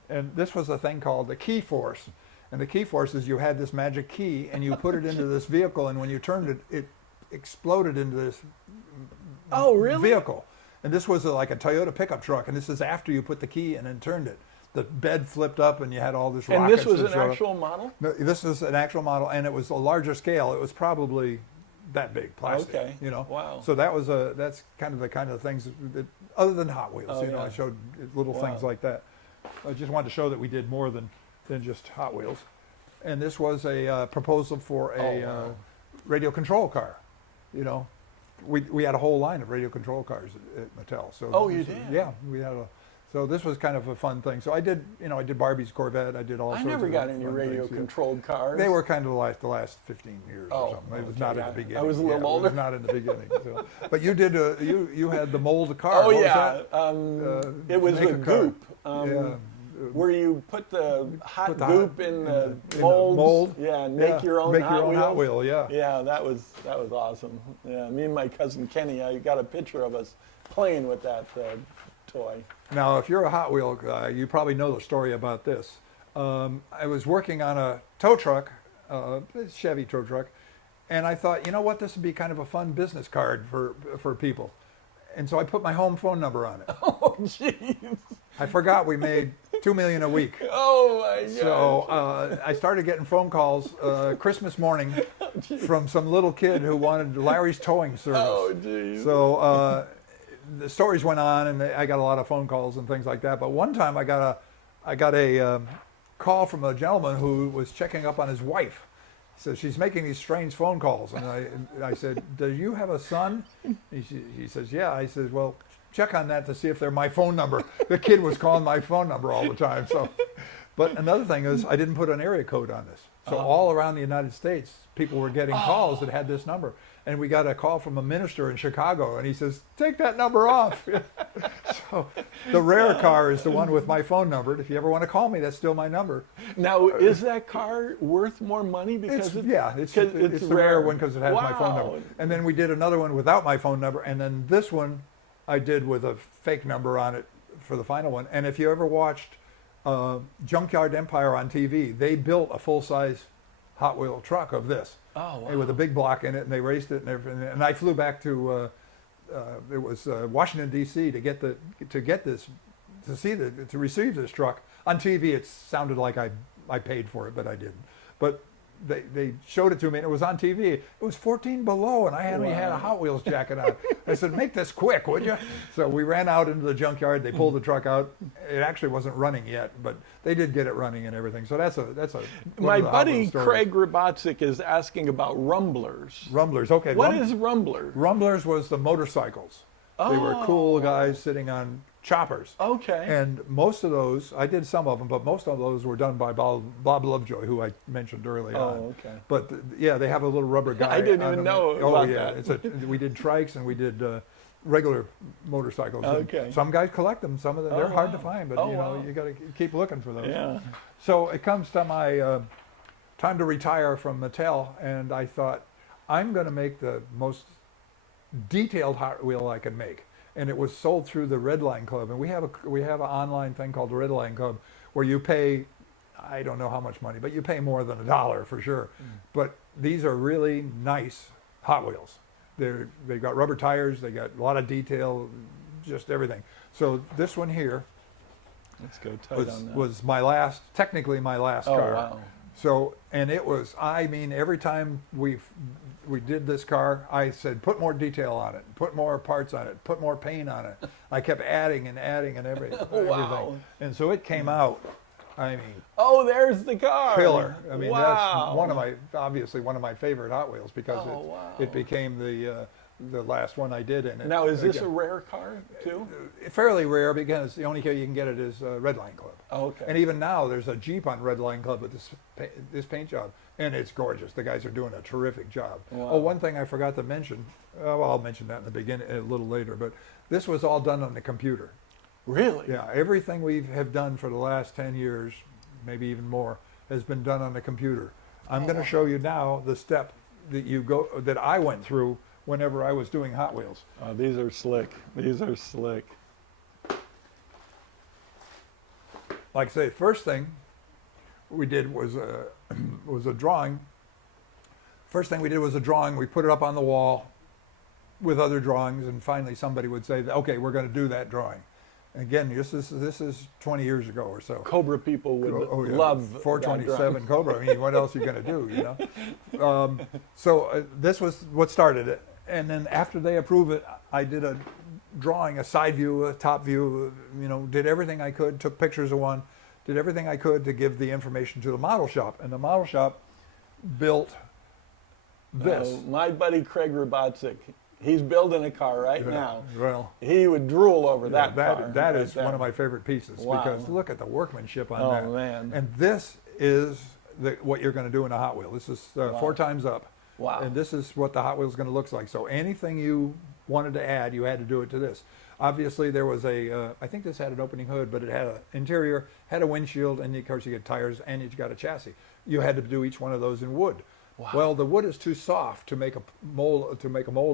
and this was a thing called the key force. And the key force is you had this magic key, and you put it into this vehicle, and when you turned it, it exploded into this Oh, really? vehicle. And this was like a Toyota pickup truck, and this is after you put the key in and turned it. The bed flipped up, and you had all this And rockets. this was that an showed up. actual model? No, this is an actual model, and it was a larger scale. It was probably that big, plastic. Okay. You know. Wow. So that's kind of things that, other than Hot Wheels. Oh, you know, yeah. I showed little things Wow. like that. I just wanted to show that we did more than just Hot Wheels. And this was a proposal for a wow. radio control car. You know, we had a whole line of radio control cars at Mattel. So Oh, you this did? yeah, we had a. So this was kind of a fun thing. So I did Barbie's Corvette. I did all I sorts never of got any fun radio things, yeah. controlled cars. They were kind of the last 15 years Oh, or something. It was okay, not yeah. in the beginning. I was a little It older. was not in the beginning. So. But you did you had the mold car. Oh, What was yeah. that? It was make a a car. goop. Yeah. Where you put the hot Put the goop hot- in the the molds. mold. Yeah, and Yeah, make your own make Hot your own Wheels. Hot Wheel. Yeah. Yeah, that was awesome. Yeah, me and my cousin Kenny, I got a picture of us playing with that toy. Now, if you're a Hot Wheel guy, you probably know the story about this. I was working on a tow truck, a Chevy tow truck, and I thought, you know what, this would be kind of a fun business card for people. And so I put my home phone number on it. Oh, jeez. I forgot we made $2 million a week. Oh, my God. So I started getting phone calls Christmas morning from some little kid who wanted Larry's towing service. Oh, jeez. So the stories went on, and I got a lot of phone calls and things like that. But one time I got a call from a gentleman who was checking up on his wife. So she's making these strange phone calls, and I said, "Do you have a son?" He says, "Yeah." I said, "Well, check on that to see if they're my phone number." The kid was calling my phone number all the time. So, but another thing is I didn't put an area code on this. So all around the United States, people were getting calls that had this number. And we got a call from a minister in Chicago, and he says, "Take that number off." So the rare car is the one with my phone number. If you ever want to call me, that's still my number. Now, is that car worth more money because It's the rare one because it has my phone Wow. number. And then we did another one without my phone number, and then this one I did with a fake number on it for the final one. And if you ever watched Junkyard Empire on TV, they built a full-size Hot Wheel truck of this. Oh, wow. With a big block in it, and they raced it and everything. And I flew back to Washington D.C. to receive this truck on TV. It sounded like I paid for it, but I didn't. But they showed it to me, and it was on TV. It was 14 below, and I only had a Hot Wheels jacket on. I said, "Make this quick, would you?" So we ran out into the junkyard. They pulled the truck out. It actually wasn't running yet, but they did get it running and everything. So that's one My of the Hot buddy Wheels stories. Craig Robotzik is asking about rumblers. Rumblers. Okay. What is rumbler? Rumblers was the motorcycles. They were cool guys sitting on choppers. Okay. And most of those, I did some of them, but most of those were done by Bob Lovejoy, who I mentioned early on. Oh, okay. But yeah, they have a little rubber guy. I didn't on even them. know Oh about yeah, that. we did trikes and we did regular motorcycles. And Okay. some guys collect them. Some of them they're hard to wow. find, but Oh, you know wow. you got to keep looking for those. Yeah. So it comes to my time to retire from Mattel, and I thought I'm going to make the most detailed Hot Wheel I can make. And it was sold through the Red Line Club, and we have an online thing called the Red Line Club, where you pay, I don't know how much money, but you pay more than $1 for sure. But these are really nice Hot Wheels. They've got rubber tires, they got a lot of detail, just everything. So this one here Let's go tight on that. was technically my last Oh, car. wow. So, and it was, I mean, every time we did this car, I said, put more detail on it, put more parts on it, put more paint on it. I kept adding and adding and everything. Wow. And so it came out, I mean, Oh, there's the car. killer. I mean, wow. that's obviously one of my favorite Hot Wheels because Oh, wow. it became the last one I did in it. Now, is this Again, a rare car, too? fairly rare because the only way you can get it is Red Line Club. Oh, okay. And even now, there's a Jeep on Red Line Club with this paint job, and it's gorgeous. The guys are doing a terrific job. Wow. Oh, one thing I forgot to mention. Well, I'll mention that in the beginning a little later. But this was all done on the computer. Really? Yeah, everything we have done for the last 10 years, maybe even more, has been done on the computer. I'm going to show you now the step that I went through whenever I was doing Hot Wheels. Oh, these are slick. These are slick. Like I say, first thing we did was a drawing. First thing we did was a drawing. We put it up on the wall with other drawings, and finally somebody would say, "Okay, we're going to do that drawing." Again, this is 20 years ago or so. Cobra people would Yeah, love 427 Cobra. I mean, what else are you going to do, you know? So this was what started it. And then after they approve it, I did a drawing, a side view, a top view, you know, did everything I could, took pictures of one, did everything I could to give the information to the model shop. And the model shop built this. My buddy Craig Robotsic, he's building a car right now. Well, He would drool over that car. that right is there. one of my favorite pieces because look at the workmanship on that. Oh, man. And this is what you're going to do in a Hot Wheel. This is 4 times up. Wow. And this is what the Hot Wheel is going to look like. So anything you wanted to add, you had to do it to this. Obviously, there was I think this had an opening hood, but it had an interior, had a windshield, and of course you get tires, and you got a chassis. You had to do each one of those in wood. Wow. Well, the wood is too soft to make a mold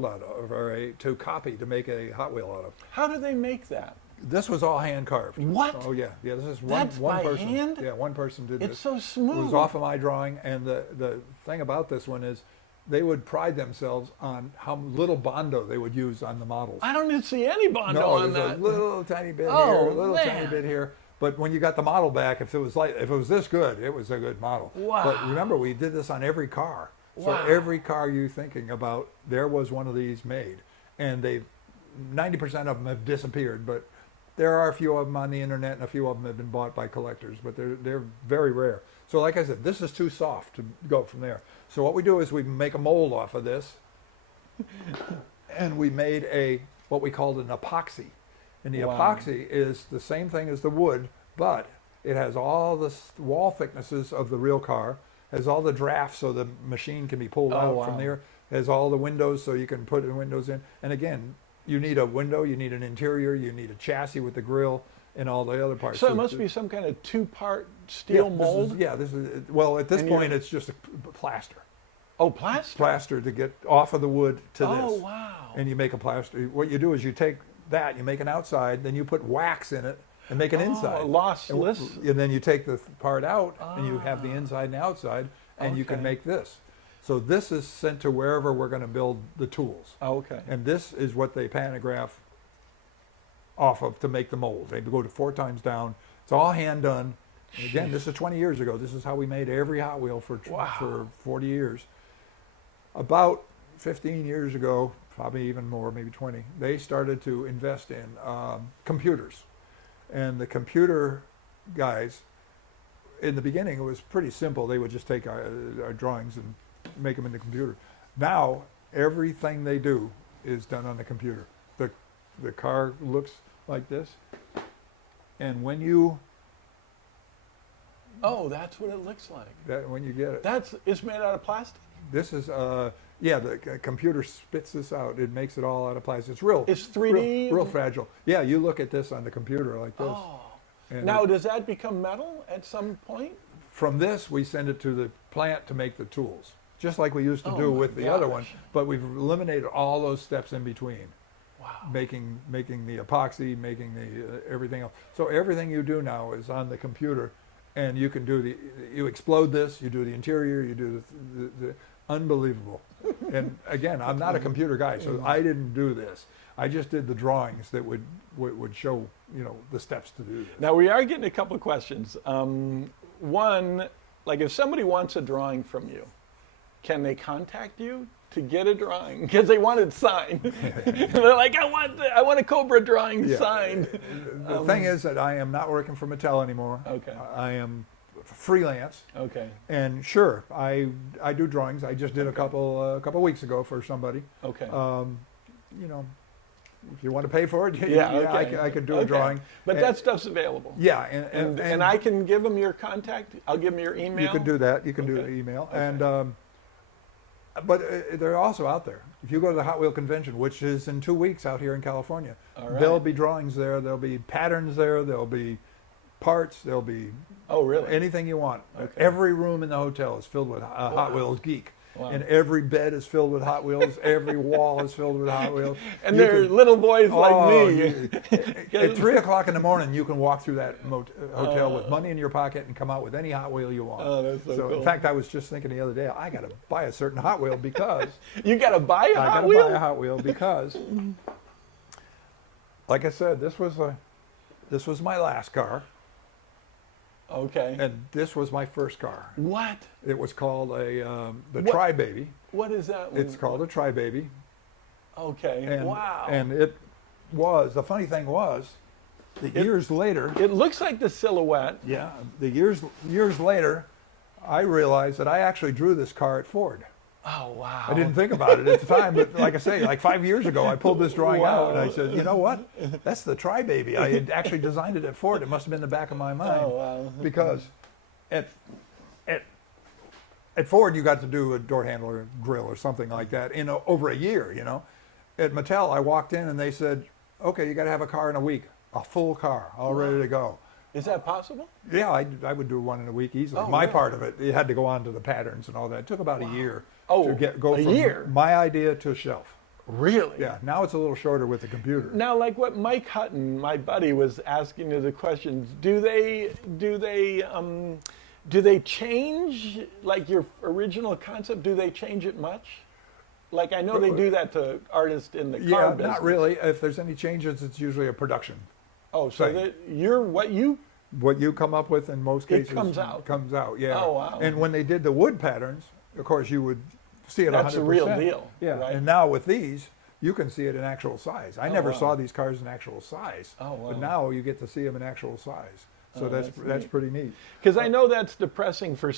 out of, or to copy to make a Hot Wheel out of. How do they make that? This was all hand carved. What? Oh yeah, yeah. This is That's one by person. hand? Yeah, one person did this. It's so smooth. It was off of my drawing, and the thing about this one is, they would pride themselves on how little Bondo they would use on the models. I don't even see any Bondo No, on there's that. a little tiny bit Oh, here, a little tiny man. bit here. But when you got the model back, if it was this good, it was a good model. Wow. But remember, we did this on every car. Wow. So every car you're thinking about, there was one of these made, and 90% of them have disappeared. But there are a few of them on the internet, and a few of them have been bought by collectors. But they're very rare. So like I said, this is too soft to go from there. So what we do is we make a mold off of this, and we made what we called an epoxy. And the Wow. epoxy is the same thing as the wood, but it has all the wall thicknesses of the real car, has all the drafts so the machine can be pulled out from wow. there, has all the windows so you can put the windows in. And again, you need a window, you need an interior, you need a chassis with the grill, and all the other parts. So it must be some kind of two-part steel mold? This is, well, at this And point, it's just a plaster. Oh, plaster? Plaster to get off of the wood to this. Oh, wow. And you make a plaster. What you do is you take that, you make an outside, then you put wax in it and make an inside. Lossless? And then you take the part out, and you have the inside and outside, and you can Okay. make this. So this is sent to wherever we're going to build the tools. Oh, okay. And this is what they pantograph off of to make the mold. They go to 4 times down. It's all hand done. And again, this is 20 years ago. This is how we made every Hot Wheel for 40 years. About 15 years ago, probably even more, maybe 20, they started to invest in computers. And the computer guys, in the beginning, it was pretty simple. They would just take our drawings and make them in the computer. Now, everything they do is done on the computer. The car looks like this. And when you that's what it looks like. when you get it, It's made out of plastic? this is the computer spits this out. It makes it all out of plastic. It's real. It's 3D? real fragile. Yeah, you look at this on the computer like this. Oh. And Now, does that become metal at some point? from this, we send it to the plant to make the tools, just like we used to Oh do my with the other one. gosh. But we've eliminated all those steps in between, Wow. making the epoxy, making the everything else. So everything you do now is on the computer, and you can do you explode this, you do the interior, you do the unbelievable. And again, I'm not a computer guy, so I didn't do this. I just did the drawings that would show, the steps to do this. Now, we are getting a couple of questions. One, like if somebody wants a drawing from you, can they contact you to get a drawing? Because they want it signed. They're like, I want a Cobra drawing Yeah. signed. The thing is that I am not working for Mattel anymore. Okay. I am freelance, Okay. and sure, I do drawings. I just did a couple weeks ago for somebody. Okay. If you want to pay for it, okay. I could do Okay. a drawing. But And- that stuff's available. Yeah, And I can give them your contact. I'll give them your email. You can do that. You can do Okay. the email. Okay. And But they're also out there. If you go to the Hot Wheel convention, which is in 2 weeks out here in California, All right. there'll be drawings there. There'll be patterns there. There'll be parts. There'll be Oh, really? anything you want. Okay. Every room in the hotel is filled with Hot Wheels geek. Wow. And every bed is filled with Hot Wheels. Every wall is filled with Hot Wheels. And You they're can- little boys like Oh, me. At 3 o'clock in the morning, you can walk through that hotel with money in your pocket and come out with any Hot Wheel you want. Oh, that's so cool. In fact, I was just thinking the other day, I got to buy a certain Hot Wheel because You got to buy a I Hot got to Wheel? buy a Hot Wheel because, like I said, this was my last car, Okay. and this was my first car. What? It was called the What? Tri-Baby. What is that one? It's called a Tri-Baby. Okay. And, Wow. And it was, the funny thing was, years later, It looks like the silhouette. yeah, the years later, I realized that I actually drew this car at Ford. Oh, wow. I didn't think about it at the time, but like I say, like 5 years ago, I pulled this drawing out and I said, you know what? That's the Tri-Baby. I had actually designed it at Ford. It must have been in the back of my mind. Oh, wow. Because at Ford, you got to do a door handler grill or something like that in over a year, you know. At Mattel, I walked in and they said, okay, you got to have a car in a week, a full car, all ready to go. Is that possible? Yeah, I would do one in a week easily. Oh, My really? part of it, it had to go on to the patterns and all that. It took about a year Oh, to go a from year? my idea to shelf. Really? Yeah, now it's a little shorter with the computer. Now, like what Mike Hutton, my buddy, was asking you the questions. Do they change like your original concept? Do they change it much? Like I know they do that to artists in the car Yeah, business. not really. If there's any changes, it's usually a production. Oh, so Right. that you're what you? What you come up with in most It cases comes out. Comes out, yeah. Oh, wow. And when they did the wood patterns, of course, you would see it 100%. That's the real deal, Yeah, right? and now with these, you can see it in actual size. I never wow. saw these cars in actual size. Oh, wow. But now you get to see them in actual size. So Oh, that's that's neat. pretty neat. Because I know that's depressing for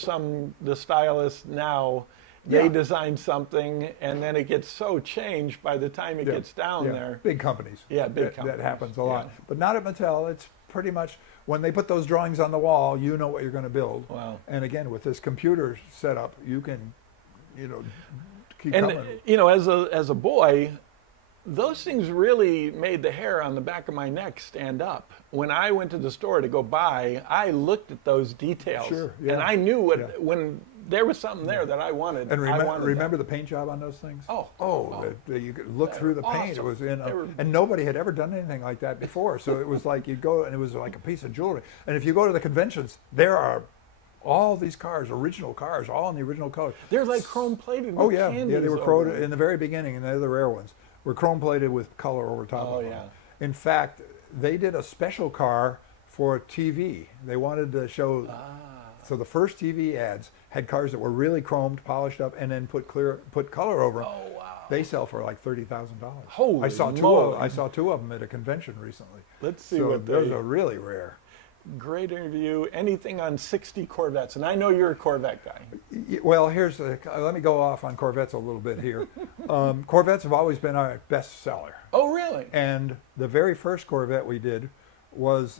the stylists now. They Yeah. design something and then it gets so changed by the time it Yeah, gets down yeah, there. Big companies. Yeah, big That companies. happens a lot. Yeah. But not at Mattel. It's pretty much when they put those drawings on the wall, you know what you're going to build. Wow. And again, with this computer setup, you can, keep And coming. as a boy, those things really made the hair on the back of my neck stand up. When I went to the store to go buy, I looked at those details, Sure, yeah. and I knew Yeah. when there was something there that I wanted. And I wanted remember the paint job on those things? Oh. You could look through the paint. It awesome. was They were- and nobody had ever done anything like that before. So it was like you'd go and it was like a piece of jewelry. And if you go to the conventions, there are all these cars, original cars, all in the original color. They're like chrome plated. Oh with yeah, candies yeah. They were over chrome them. in the very beginning, and they're the rare ones. Were chrome plated with color over top Oh, of them. yeah. In fact, they did a special car for TV. They wanted to show. So the first TV ads had cars that were really chromed, polished up, and then put color over them. Oh wow! They sell for like $30,000. Holy I saw moly. I saw two of them at a convention recently. Let's see So what those they. are really rare. Great interview. Anything on 60 Corvettes, and I know you're a Corvette guy. Well, let me go off on Corvettes a little bit here. Corvettes have always been our best seller. Oh really? And the very first Corvette we did was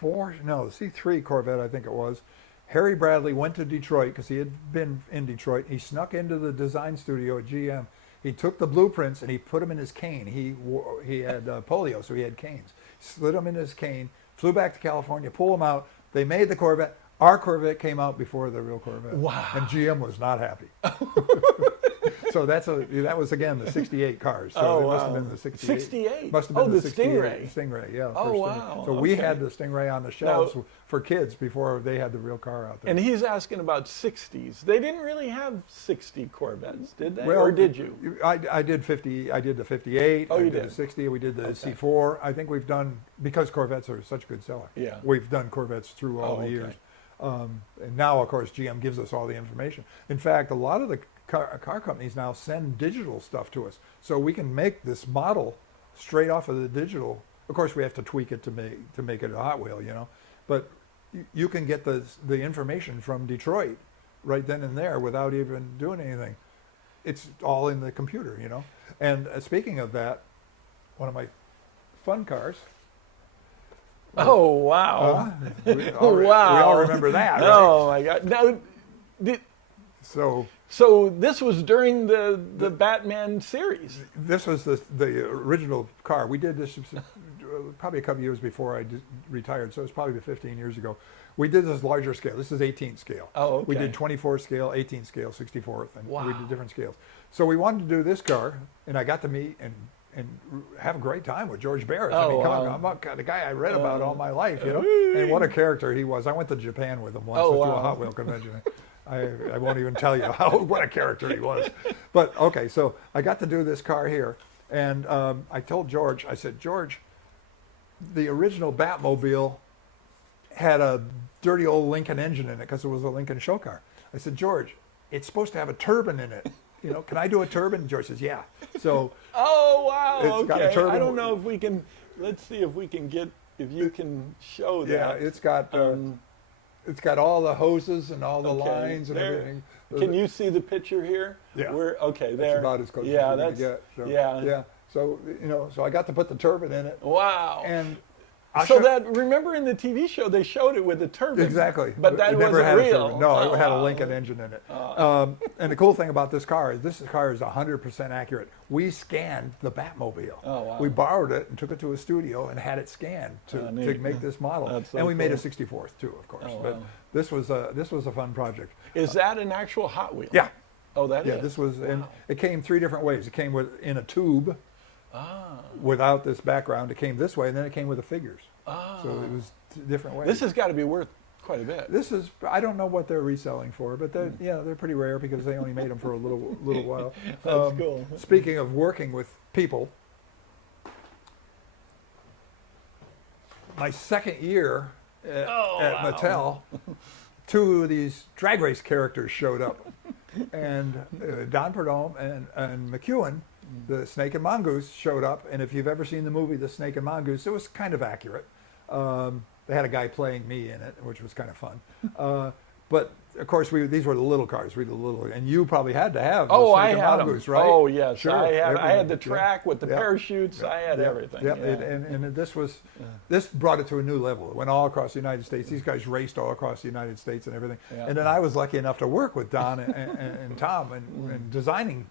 C3 Corvette, I think it was. Harry Bradley went to Detroit because he had been in Detroit. He snuck into the design studio at GM. He took the blueprints and he put them in his cane. He had polio, so he had canes. Slid them in his cane, flew back to California, pulled them out. They made the Corvette. Our Corvette came out before the real Corvette. Wow. And GM was not happy. So that was again the '68 cars. So Oh, it must have wow. been the '68. 68? Must have been Oh, the 68 Stingray. Stingray, yeah. Oh, first Stingray. wow, So we okay. had the Stingray on the shelves for kids before they had the real car out there. And he's asking about 60s. They didn't really have 60 Corvettes, did they? Well, Or did you? I did 50. I did the 58. Oh, I you did did? the 60. We did the Okay. C4. I think we've done because Corvettes are such a good seller. Yeah. We've done Corvettes through all Oh, the okay. years. And now, of course, GM gives us all the information. In fact, a lot of the car companies now send digital stuff to us, so we can make this model straight off of the digital. Of course, we have to tweak it to make it a Hot Wheel, But you can get the information from Detroit right then and there without even doing anything. It's all in the computer, And speaking of that, one of my fun cars. Oh, wow. We all Wow. We all remember that, right? Oh, my God. Now, So this was during the Batman series. This was the original car. We did this probably a couple years before I retired, so it's probably 15 years ago. We did this larger scale. This is 18th scale. Oh, okay. We did 24 scale, 18th scale, 64th, and Wow. we did different scales. So we wanted to do this car, and I got to meet and have a great time with George Barris. I Oh, mean, wow. I'm the guy I read about all my life, you know. And what a character he was. I went to Japan with him once Oh, to wow. a Hot Wheel convention. I won't even tell you what a character he was. But okay, so I got to do this car here, and I told George, I said, George, the original Batmobile had a dirty old Lincoln engine in it because it was a Lincoln show car. I said, George, it's supposed to have a turbine in it. You know, can I do a turbine? George says, yeah. So Oh, wow. It's got a Okay. turbine. I don't know if we can. Let's see if we can get. If you can show that. yeah, it's got all the hoses and all the Okay, lines and there. everything. Can you see the picture here? Yeah. Okay, That's there. about as close as Yeah, we're gonna that's. get. So, yeah. yeah. So so I got to put the turbine in it, Wow. and so that, remember in the TV show they showed it with a turbine. exactly, But that it never wasn't had a real. turbine. No, Oh, it had a wow. Lincoln engine in it. And the cool thing about this car is 100% accurate. We scanned the Batmobile. Oh, wow. We borrowed it and took it to a studio and had it scanned Oh, to neat. make this model. That's so and we made a cool. 64th too, of course. Oh, But wow. this was a fun project. Is that an actual Hot Wheel? Yeah. Oh, that is. Yeah, this was, and Wow. it came 3 different ways. It came in a tube without this background. It came this way, and then it came with the figures. So it was different ways. This has got to be worth quite a bit. This is, I don't know what they're reselling for, but they're pretty rare because they only made them for a little while. That's cool. Speaking of working with people, my second year at wow. Mattel, 2 of these drag race characters showed up. And Don Perdome and McEwen, the Snake and Mongoose, showed up. And if you've ever seen the movie The Snake and Mongoose, it was kind of accurate. They had a guy playing me in it, which was kind of fun. But of course, these were the little cars. And you probably had to have the Oh, Snake I and had Mongoose, them. right? Oh, yes. Sure, I had the everything. track with the Yeah. parachutes. I had everything. Yeah, Yeah. and this brought it to a new level. It went all across the United States. These guys raced all across the United States and everything. Yeah. And then I was lucky enough to work with Don and Tom and designing.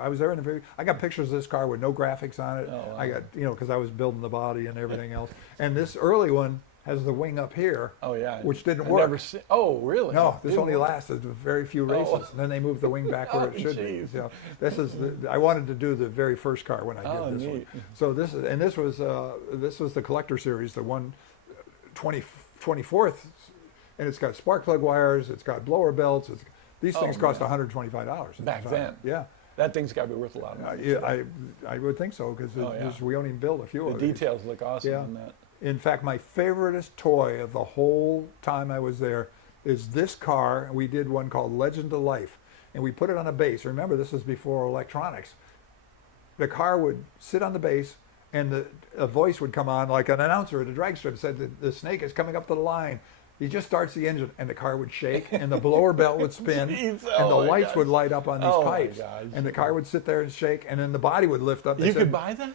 I was there in the very. I got pictures of this car with no graphics on it. Oh, wow. I got because I was building the body and everything else. And this early one has the wing up here. Oh, yeah. Which didn't I work. never see, oh, really? No, this Didn't only work? lasted very few races, Oh. and then they moved the wing back where it Oh, should geez. be. This is I wanted to do the very first car when I did Oh, this one. neat. So this was the collector series, the 24th, and it's got spark plug wires, it's got blower belts. These things cost man. $125 at Back the time. then. Yeah. That thing's got to be worth a lot of money. Yeah, I would think so because Oh, yeah. we only built a few The of these. details look awesome Yeah. in that. In fact, my favoriteest toy of the whole time I was there is this car. We did one called Legend of Life, and we put it on a base. Remember, this was before electronics. The car would sit on the base, and a voice would come on, like an announcer at a drag strip said, the snake is coming up to the line. He just starts the engine, and the car would shake, and the blower belt would spin, Jeez, and the oh my lights gosh. would light up on these Oh my pipes, gosh. and the car would sit there and shake, and then the body would lift up. They You said, could buy that?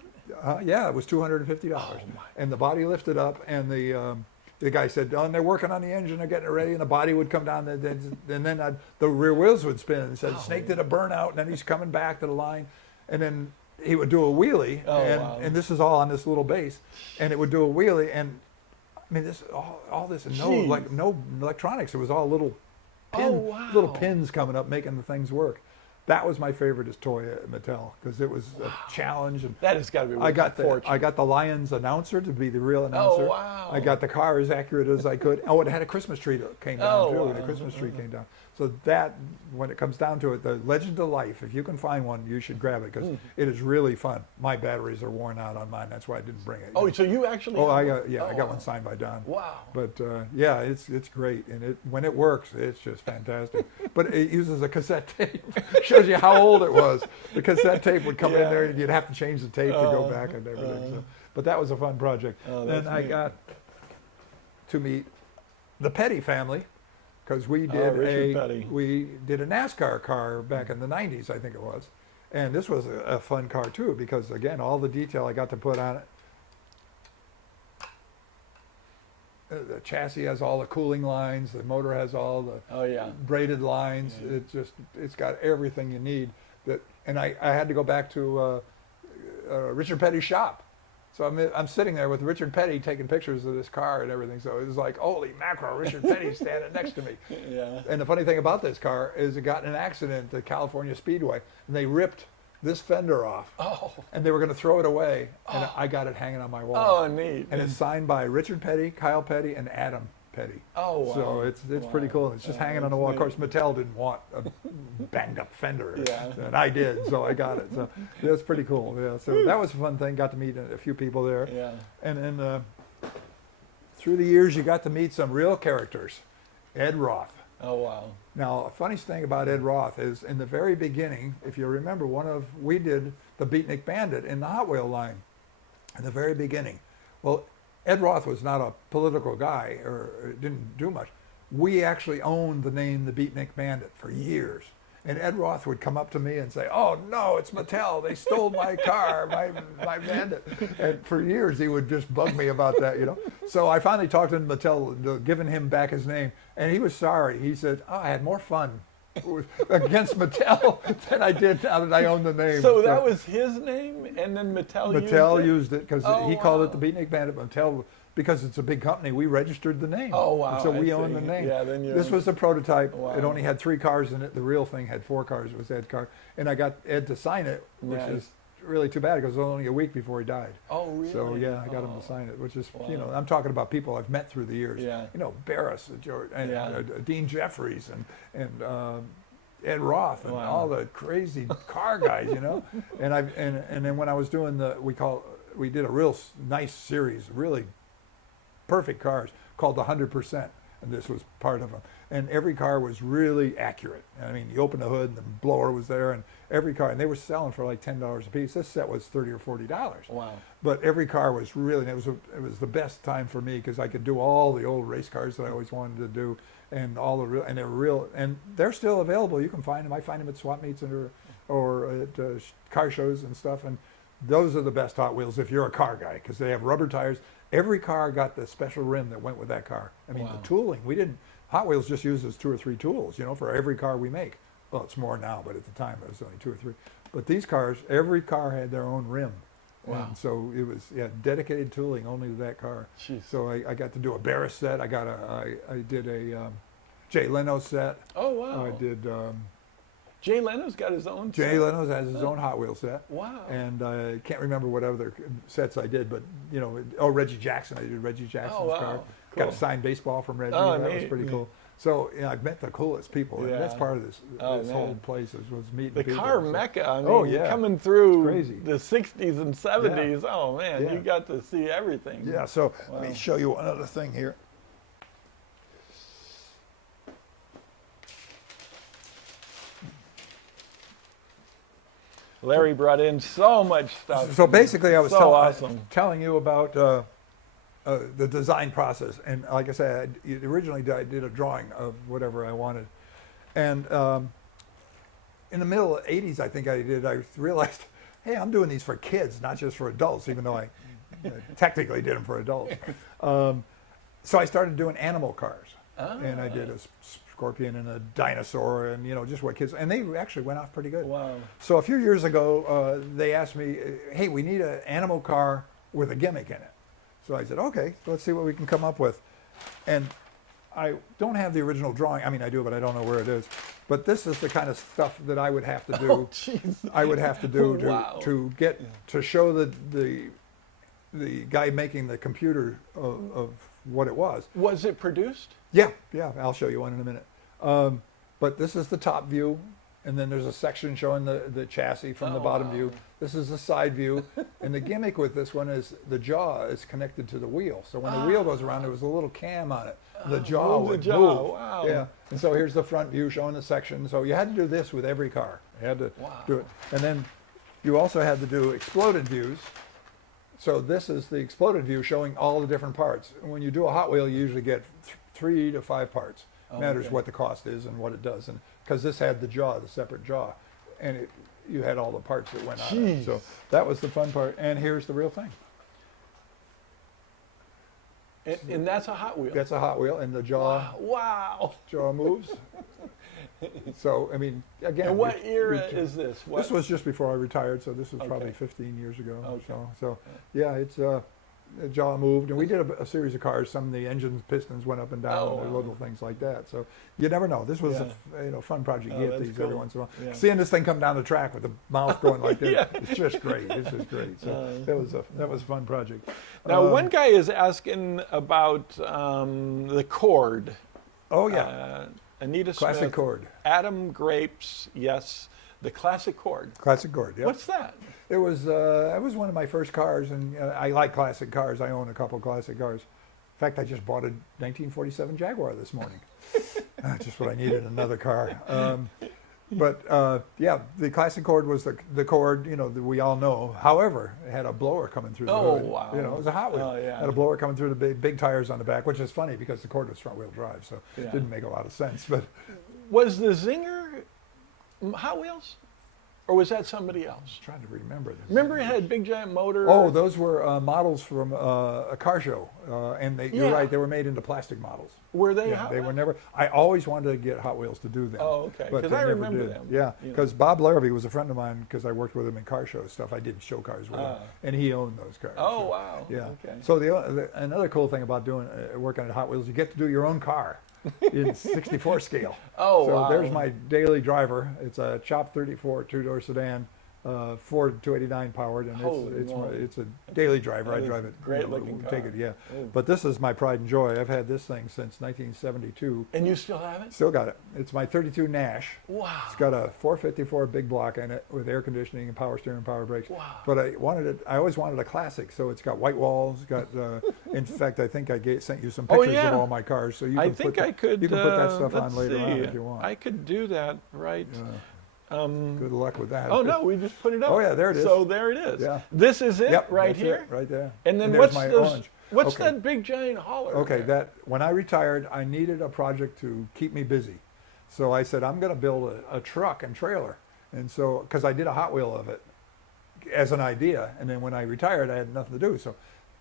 yeah, it was $250. Oh, my. And the body lifted up, and the guy said, "Oh, and they're working on the engine, they're getting it ready," and the body would come down, and then the rear wheels would spin, and said, "Snake did a burnout," and then he's coming back to the line, and then he would do a wheelie, Oh, wow. and this is all on this little base, and it would do a wheelie, and I mean, this all this, and Jeez. no electronics. It was all little Oh, wow. little pins coming up, making the things work. That was my favoriteest toy at Mattel because it was a challenge. And That has got to be worth I got a fortune. I got the Lions announcer to be the real announcer. wow. I got the car as accurate as I could. Oh, it had a Christmas tree that came down Oh, too. wow. The Christmas tree came down. So that, when it comes down to it, the Legend of Life, if you can find one, you should grab it because it is really fun. My batteries are worn out on mine. That's why I didn't bring it. Oh, so you actually? Oh, have I one? got Oh, got wow. one signed by Don. Wow. But yeah, it's great, and when it works, it's just fantastic. But it uses a cassette tape. Shows you how old it was. The cassette tape would come in Yeah. there, and you'd have to change the tape to go back and everything. So, but that was a fun project. Oh, Then that's I neat. got to meet the Petty family because we did Richard Petty. a NASCAR car back in the '90s, I think it was, and this was a fun car too because again, all the detail I got to put on it. the chassis has all the cooling lines, the motor has all the Oh yeah. braided lines. Yeah. It's got everything you need. And I had to go back to Richard Petty's shop. So I'm sitting there with Richard Petty taking pictures of this car and everything. So it was like, holy mackerel, Richard Petty's standing next to me. Yeah. And the funny thing about this car is it got in an accident at the California Speedway, and they ripped this fender off. Oh. And they were going to throw it away, and I got it hanging on my wall. Oh, neat. And it's signed by Richard Petty, Kyle Petty, and Adam Petty. Oh, wow. So it's pretty Wow. cool. It's just hanging on the wall. Of course, Mattel didn't want a banged up fender, Yeah. and I did, so I got it. So that's pretty cool. Yeah. So that was a fun thing. Got to meet a few people there. Yeah. And then through the years, you got to meet some real characters. Ed Roth. Oh wow. Now, a funny thing about Ed Roth is in the very beginning, if you remember, we did the Beatnik Bandit in the Hot Wheel line in the very beginning. Well, Ed Roth was not a political guy or didn't do much. We actually owned the name the Beatnik Bandit for years. And Ed Roth would come up to me and say, "Oh no, it's Mattel. They stole my car, my Bandit." And for years he would just bug me about that, you know. So I finally talked to Mattel, giving him back his name, and he was sorry. He said, "Oh, I had more fun against Mattel than I did now that I own the name." So that was his name, and then Mattel used it because Oh, he called it wow. the Beatnik Bandit. Mattel, because it's a big company, we registered the name. Oh, wow, And so we I own see. the name. Yeah, then you This own- was a prototype. Wow. It only had 3 cars in it. The real thing had 4 cars. It was Ed's car, and I got Ed to sign it, which Nice. is really too bad because it was only a week before he died. Oh really? So yeah, I got him Oh. to sign it, which is Wow. you know, I'm talking about people I've met through the years. Yeah. You know, Barris, George, and Yeah. Dean Jeffries, and Ed Roth, and Wow. all the crazy car guys. You know, and then when I was doing we did a real nice series, really perfect cars called the 100%, and this was part of them. And every car was really accurate. I mean, you open the hood, and the blower was there, and every car, and they were selling for like $10 a piece. This set was $30 or $40. Wow. But every car was really, and it was the best time for me because I could do all the old race cars that I always wanted to do, and all the real, and they're real, and they're still available. You can find them. I find them at swap meets or at car shows and stuff. And those are the best Hot Wheels if you're a car guy because they have rubber tires. Every car got the special rim that went with that car. I mean, Wow. the tooling, Hot Wheels just uses 2 or 3 tools, you know, for every car we make. Well, it's more now, but at the time it was only 2 or 3. But these cars, every car had their own rim. Wow. And so it was dedicated tooling only to that car. Jeez. So I got to do a Barris set. I did a Jay Leno set. Oh wow. I did Jay Leno's got his own. Jay set. Leno has his own Hot Wheel set. Wow. And I can't remember what other sets I did, but you know, Reggie Jackson. I did Reggie Jackson's wow. car. Cool. Got a signed baseball from Reggie. Oh, that was neat, pretty neat. cool. So I've met the coolest people, and that's Yeah. part of this Oh, this whole man. place was meeting The people. car So- mecca. I mean, Oh, yeah. coming through It's crazy. the 60s and 70s. Oh man, Yeah. you got to see everything. Yeah. So let Wow. me show you another thing here. Larry brought in so much stuff. So basically, I was So awesome. telling you about the design process, and like I said, originally I did a drawing of whatever I wanted, and in the middle of the 80s, I think I realized, hey, I'm doing these for kids, not just for adults, even though I technically did them for adults. So I started doing animal cars, and I did a scorpion and a dinosaur, and you know, just what kids, and they actually went off pretty good. Wow. So a few years ago, they asked me, hey, we need an animal car with a gimmick in it. So I said, okay, let's see what we can come up with. And I don't have the original drawing. I mean, I do, but I don't know where it is. But this is the kind of stuff that I would have to do. Oh, jeez. I would have to do Wow. to get to show the guy making the computer of what it was. Was it produced? Yeah, I'll show you one in a minute. But this is the top view, and then there's a section showing the chassis from the bottom wow. view. This is the side view, and the gimmick with this one is the jaw is connected to the wheel. So when the wheel goes around, there was a little cam on it. The jaw move the would jaw, move. wow. Yeah, and so here's the front view showing the section. So you had to do this with every car. You had to Wow. do it, and then you also had to do exploded views. So this is the exploded view showing all the different parts. When you do a Hot Wheel, you usually get 3 to 5 parts. Matters okay. what the cost is and what it does, and because this had the jaw, the separate jaw, and you had all the parts that went on it. So that was the fun part. And here's the real thing. And that's a Hot Wheel. That's a Hot Wheel, and the jaw Wow. moves. So I mean, again. And what era is this? What? This was just before I retired, so this was probably Okay. 15 years ago. Okay. So yeah, it's the jaw moved, and we did a series of cars. Some of the engines, pistons went up and down, Oh, and wow. little things like that. So you never know. This was Yeah. a fun project. Oh, You get that's these cool. every once in a while. Yeah. Seeing this thing come down the track with the mouth going like this, Yeah. it's just great. It's just great. So that was a fun project. Now, one guy is asking about the cord. Oh yeah, Anita classic Smith, cord. Adam Grapes, yes, the classic cord. Classic cord. Yeah. What's that? It was one of my first cars, and I like classic cars. I own a couple classic cars. In fact, I just bought a 1947 Jaguar this morning. Just what I needed, another car. Yeah, the classic cord was the cord, that we all know. However, it had a blower coming through the hood. Wow. It was a Hot Wheel. Oh, yeah. Had a blower coming through the big tires on the back, which is funny because the cord was front wheel drive, so Yeah. it didn't make a lot of sense. But Was the Zinger Hot Wheels? Or was that somebody else? I'm trying to remember this. Remember it had a big giant motor? Oh, those were models from a car show, and you're Yeah. right, they were made into plastic models. Were they Yeah, Hot they were Wheels? never. I always wanted to get Hot Wheels to do them. Oh, okay. but 'Cause they I never remember did. them. Yeah, You know. because Bob Larrabee was a friend of mine because I worked with him in car show stuff. I did show cars with him, Ah. and he owned those cars. Oh, so, wow. Yeah. Okay. So another cool thing about doing working at Hot Wheels, you get to do your own car in 64 scale. Oh, so wow. there's my daily driver. It's a Chop 34 two-door sedan. Ford 289 powered, and Holy moly. it's a daily driver. That I is drive it. great looking car. Take it, yeah. Oh. But this is my pride and joy. I've had this thing since 1972. And you still have it? Still got it. It's my 32 Nash. Wow. It's got a 454 big block in it with air conditioning and power steering, power brakes. Wow. But I always wanted a classic, so it's got white walls. Got in fact, I think I sent you some Oh, pictures yeah. of all my cars, so you can I put think that, I could. you can put that stuff on let's later on see. if you want. I could do that, right? Good luck with that. Oh no, we just put it up. Oh, yeah, there it is. So there it is. Yeah. This is it Yep, right that's here. it, right there. And then there's what's my those? orange. What's Okay. that big giant hauler? Okay, there? when I retired, I needed a project to keep me busy. So I said, I'm going to build a truck and trailer. And so, because I did a Hot Wheel of it as an idea. And then when I retired, I had nothing to do. So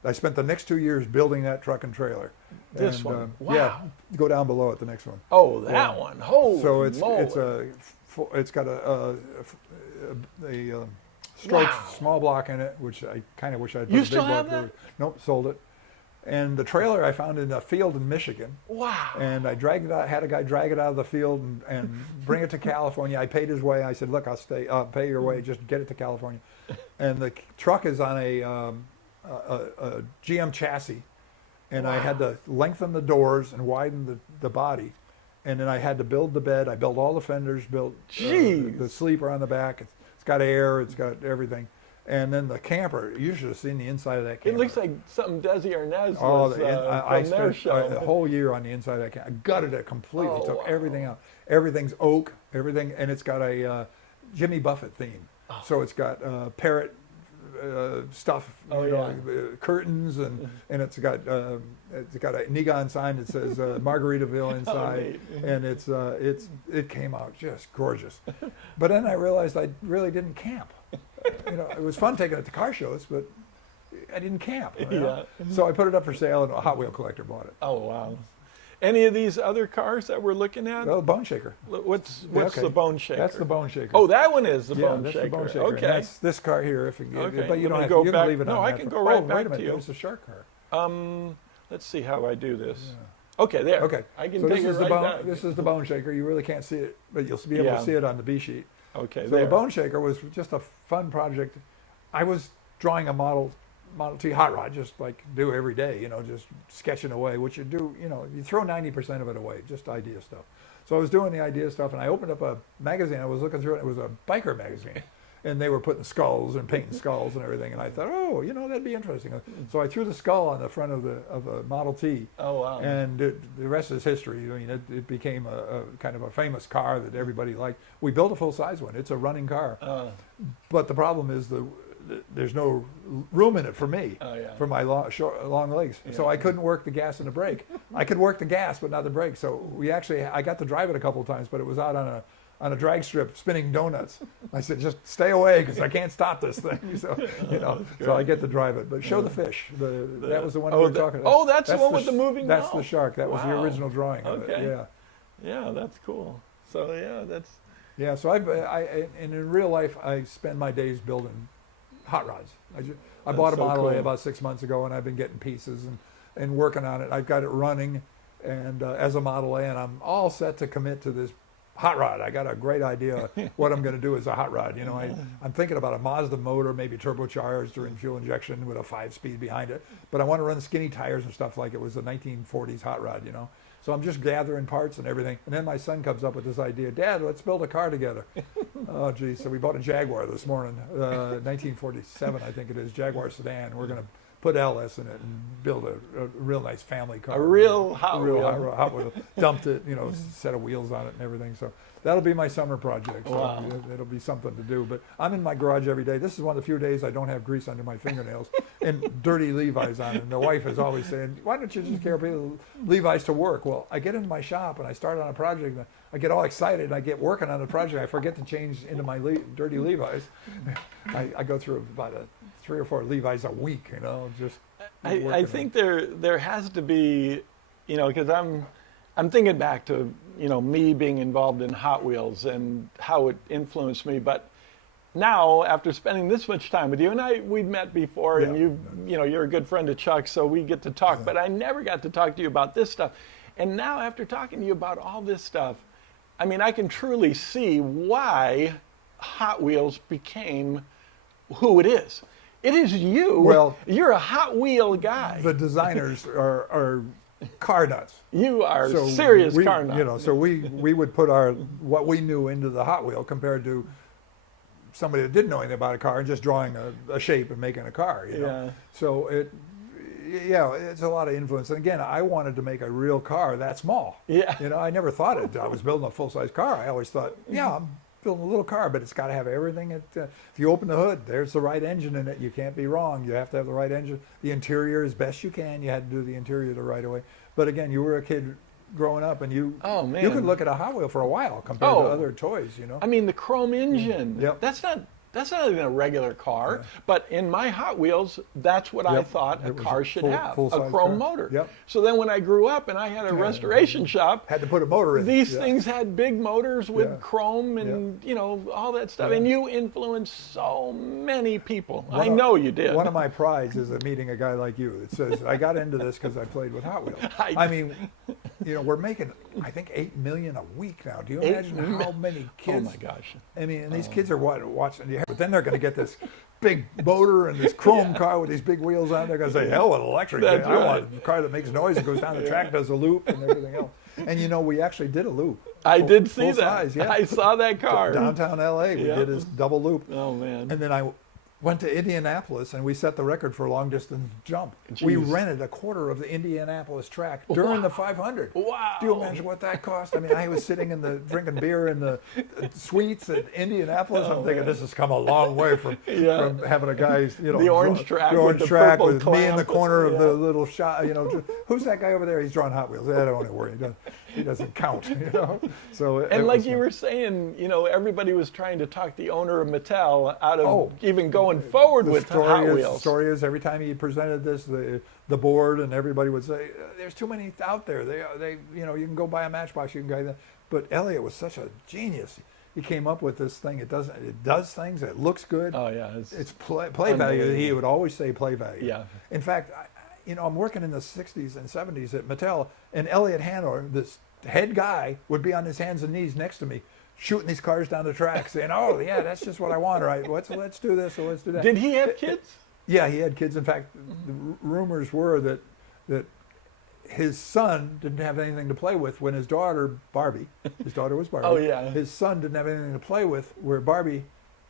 I spent the next 2 years building that truck and trailer. This And, one. Yeah, Wow. go down below at the next one. Oh, that Yeah. one. Holy So it's moly. it's got a stroked Wow. small block in it, which I kind of wish I'd put You a big still have block that? Nope, sold it. And the trailer I found in a field in Michigan. Wow. And I dragged it out, had a guy drag it out of the field and bring it to California. I paid his way. I said, look, I'll pay your way. Just get it to California. And the truck is on a GM chassis. And I had to lengthen the doors and widen the body. And then I had to build the bed. I built all the fenders, built the sleeper on the back. It's got air. It's got everything. And then the camper, you should have seen the inside of that camper. It looks like something Desi Arnaz Oh, was I from their spent show. a whole year on the inside of that camper. I gutted it completely, Oh, took wow. everything out. Everything's oak, everything, and it's got a Jimmy Buffett theme. Oh. So it's got parrot stuff, Oh, curtains, and it's got a neon sign that says Margaritaville inside, neat. and it came out just gorgeous. But then I realized I really didn't camp. It was fun taking it to car shows, but I didn't camp. Yeah. So I put it up for sale, and a Hot Wheel collector bought it. Oh wow. Any of these other cars that we're looking at? Well, Bone Shaker. What's Okay. the Bone Shaker? That's the Bone Shaker. Oh, that one is the yeah, Bone that's Shaker. the Bone Shaker. Okay. And that's this car here. Okay, But you let me don't have go you back. can leave it No, on I that can for- go right oh, back wait a to minute. you. There's a shark car. Let's see how I do this. Okay, there. Okay. I can So take this it is right the bone. back. This is the Bone Shaker. You really can't see it, but you'll be able Yeah. to see it on the B sheet. Okay, So there. the Bone Shaker was just a fun project. I was drawing a Model T hot rod, just like do every day, just sketching away, which you do, you throw 90% of it away, just idea stuff. So I was doing the idea stuff, and I opened up a magazine. I was looking through it. It was a biker magazine, and they were putting skulls and painting skulls and everything. And I thought, oh, that'd be interesting. So I threw the skull on the front of the Model T. Oh wow. And the rest is history. I mean, it became a kind of a famous car that everybody liked. We built a full-size one. It's a running car. But the problem is there's no room in it for me, for my long legs. Yeah. So I couldn't work the gas and the brake. I could work the gas, but not the brake. So I got to drive it a couple of times, but it was out on on a drag strip spinning donuts. I said, just stay away because I can't stop this thing. So, so I get to drive it. But Show the Fish, that was the one we were talking about. Oh, that's the one with the moving That's mouth. the shark. That was the original drawing of it. Yeah. Yeah, that's cool. So yeah, that's. Yeah, so and in real life, I spend my days building hot rods. I bought a Model A about 6 months ago, and I've been getting pieces and working on it. I've got it running, and as a Model A, and I'm all set to commit to this hot rod. I got a great idea what I'm going to do as a hot rod. I'm thinking about a Mazda motor, maybe turbocharged or in fuel injection with a 5-speed behind it. But I want to run skinny tires and stuff like it was a 1940s hot rod. So I'm just gathering parts and everything. And then my son comes up with this idea, Dad, let's build a car together. Oh, geez. So we bought a Jaguar this morning, 1947, I think it is, Jaguar sedan. We're going to put LS in it and build a real nice family car. A real Hot Wheel. Hot Wheel. Dumped it, set of wheels on it and everything. So that'll be my summer project. So wow. It'll be something to do. But I'm in my garage every day. This is one of the few days I don't have grease under my fingernails and dirty Levi's on. And the wife is always saying, why don't you just carry Levi's to work? Well, I get into my shop and I start on a project. And I get all excited. And I get working on the project. I forget to change into my dirty Levi's. I go through about 3 or 4 Levi's a week, just. I think there has to be, because I'm thinking back to, me being involved in Hot Wheels and how it influenced me. But now, after spending this much time with you, and we'd met before, and you're a good friend of Chuck, so we get to talk. But I never got to talk to you about this stuff. And now, after talking to you about all this stuff, I mean, I can truly see why Hot Wheels became who it is. It is you. Well, you're a Hot Wheel guy. The designers are car nuts. You are serious car nuts. So we would put what we knew into the Hot Wheel compared to somebody that didn't know anything about a car and just drawing a shape and making a car. Yeah. So it's a lot of influence. And again, I wanted to make a real car that small. Yeah. I never thought I was building a full-size car. I always thought, I'm building a little car, but it's got to have everything. If you open the hood, there's the right engine in it. You can't be wrong. You have to have the right engine. The interior as best you can. You had to do the interior the right way. But again, you were a kid growing up, and you could look at a Hot Wheel for a while compared to other toys. I mean, the chrome engine. Yep. That's not even a regular car, but in my Hot Wheels, that's what I thought a car should have, a chrome motor. Yep. So then when I grew up and I had a restoration shop, had to put a motor in. These things had big motors with chrome and all that stuff. And you influenced so many people. I know you did. One of my prides is meeting a guy like you that says, I got into this because I played with Hot Wheels. I mean, we're making, I think, $8 million a week now. Do you imagine how many kids? Oh my gosh. I mean, and these kids are watching. But then they're going to get this big motor and this chrome car with these big wheels on. They're going to say, hell with electric. I want a car that makes noise and goes down the track, does a loop and everything else. And we actually did a loop. I did see that. Size, yeah. I saw that car. Downtown LA, we did this double loop. Oh man. And then I went to Indianapolis and we set the record for a long distance jump. Jeez. We rented a quarter of the Indianapolis track during the 500. Wow. Do you imagine what that cost? I mean, I was sitting drinking beer in the suites at Indianapolis. I'm thinking this has come a long way from having a guy, the orange track, with me in the corner of the little shop. Who's that guy over there? He's drawing Hot Wheels. I don't worry. He doesn't count. So and like you were saying, everybody was trying to talk the owner of Mattel out of even going forward with Hot Wheels. The story is every time he presented this, the board and everybody would say, "There's too many out there. They you can go buy a Matchbox. You can buy that." But Elliot was such a genius. He came up with this thing. It does things. It looks good. Oh yeah, it's play value. He would always say play value. Yeah. In fact, I'm working in the 60s and 70s at Mattel, and Elliot Handler, this head guy, would be on his hands and knees next to me, shooting these cars down the track, saying, "Oh yeah, that's just what I want. Right? Let's do this or let's do that." Did he have kids? Yeah, he had kids. In fact, the rumors were that his son didn't have anything to play with when his daughter Barbie. His daughter was Barbie. Oh yeah. His son didn't have anything to play with where Barbie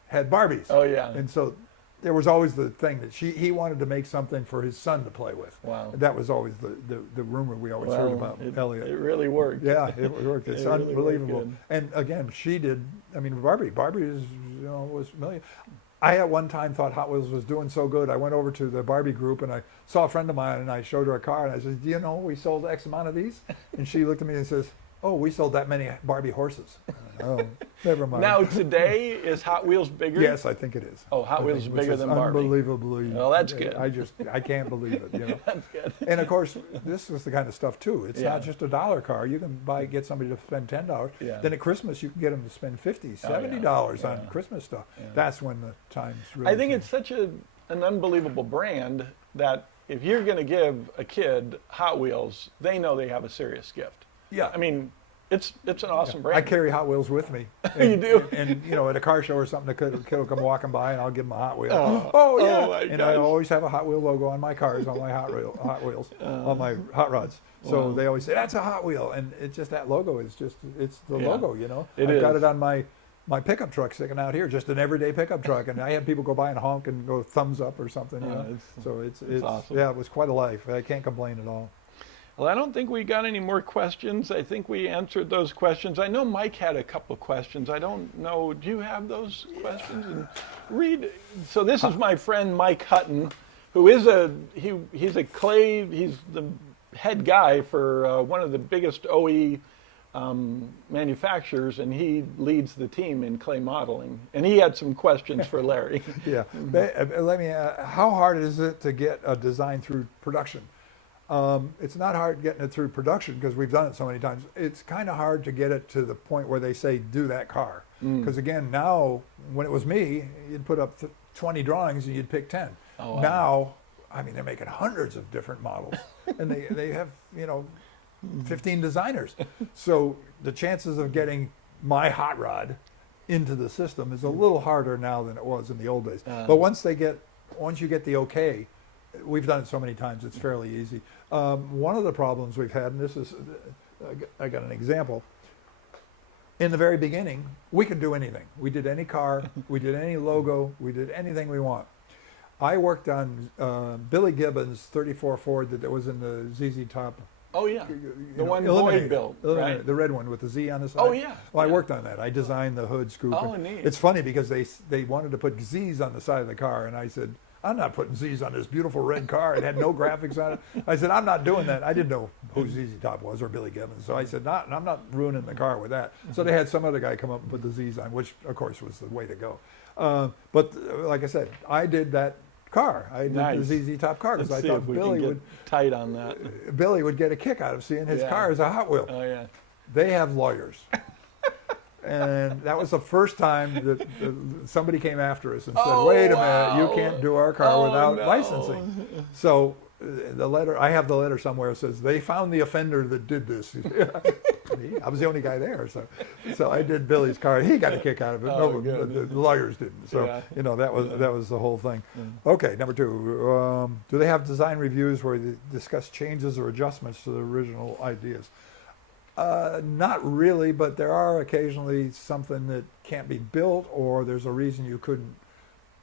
had Barbies. Oh yeah. And so there was always the thing that he wanted to make something for his son to play with. Wow. That was always the rumor we always heard about Elliot. It really worked. Yeah, it worked. It's really unbelievable. worked. And again, she did. I mean, Barbie is was million. I at one time thought Hot Wheels was doing so good. I went over to the Barbie group and I saw a friend of mine and I showed her a car and I said, "Do you know we sold X amount of these?" And she looked at me and says, Oh, we sold that many Barbie horses. Oh, never mind. Now today, is Hot Wheels bigger? Yes, I think it is. Oh, Hot Wheels is bigger than Barbie. Unbelievably. Well, that's good. I can't believe it. You know. That's good. And of course, this is the kind of stuff too. It's Yeah. not just a dollar car. You can get somebody to spend $10. Yeah. Then at Christmas, you can get them to spend $50, $70 on Christmas stuff. Yeah. That's when the times really I think change. it's such an unbelievable brand that if you're going to give a kid Hot Wheels, they know they have a serious gift. Yeah. I mean, it's an awesome I brand. carry Hot Wheels with me. You do? And you know, at a car show or something, the kid will come walking by, and I'll give him a Hot Wheel. Oh, Yeah! my And gosh. I always have a Hot Wheel logo on my cars, on my Hot Wheels, on my hot rods. So Wow. they always say that's a Hot Wheel, and it's just that logo is it's the Yeah. logo, you know. It I've got is. it on my pickup truck sticking out here, just an everyday pickup truck, and I had people go by and honk and go thumbs up or something. You know? So it's awesome. Yeah, it was quite a life. I can't complain at all. Well, I don't think we got any more questions. I think we answered those questions. I know Mike had a couple of questions. I don't know. Do you have those questions? And read. So this is my friend Mike Hutton, who is he's the head guy for one of the biggest OE manufacturers, and he leads the team in clay modeling. And he had some questions for Larry. Yeah. Let me. How hard is it to get a design through production? It's not hard getting it through production because we've done it so many times. It's kind of hard to get it to the point where they say, do that car. Because again, now, when it was me, you'd put up 20 drawings and you'd pick 10. Oh, wow. Now, I mean, they're making hundreds of different models. And they have, 15 designers. So the chances of getting my hot rod into the system is a little harder now than it was in the old days. But once you get the okay, we've done it so many times, it's fairly easy. One of the problems we've had, and this is, I got an example. In the very beginning, we could do anything. We did any car, we did any logo, we did anything we want. I worked on Billy Gibbons' 34 Ford that was in the ZZ Top. Oh, yeah. The one Eliminator. Boyd built, Eliminator, right? the red one with the Z on the side. Oh, yeah. Well, I Yeah. worked on that. I designed the hood scoop. Oh, neat. It's funny because they wanted to put Z's on the side of the car, and I said, I'm not putting Z's on this beautiful red car. It had no graphics on it. I said, I'm not doing that. I didn't know who ZZ Top was or Billy Gibbons. So I said, I'm not ruining the car with that. So they had some other guy come up and put the Z's on, which, of course, was the way to go. But like I said, I did that car. I did Nice. the ZZ Top car because I Let's see thought if we Billy can would get tight on that. Billy would get a kick out of seeing his Yeah. car as a Hot Wheel. Oh, yeah. They have lawyers. And that was the first time that somebody came after us and said, Oh, wait a wow. minute, you can't do our car Oh, without no. licensing. So the letter, I have the letter somewhere, it says, they found the offender that did this. I was the only guy there. So I did Billy's car. He got a kick out of it. Oh, No, good. the lawyers didn't. So, Yeah. that was the whole thing. Okay, number 2. Do they have design reviews where they discuss changes or adjustments to the original ideas? Not really, but there are occasionally something that can't be built, or there's a reason you couldn't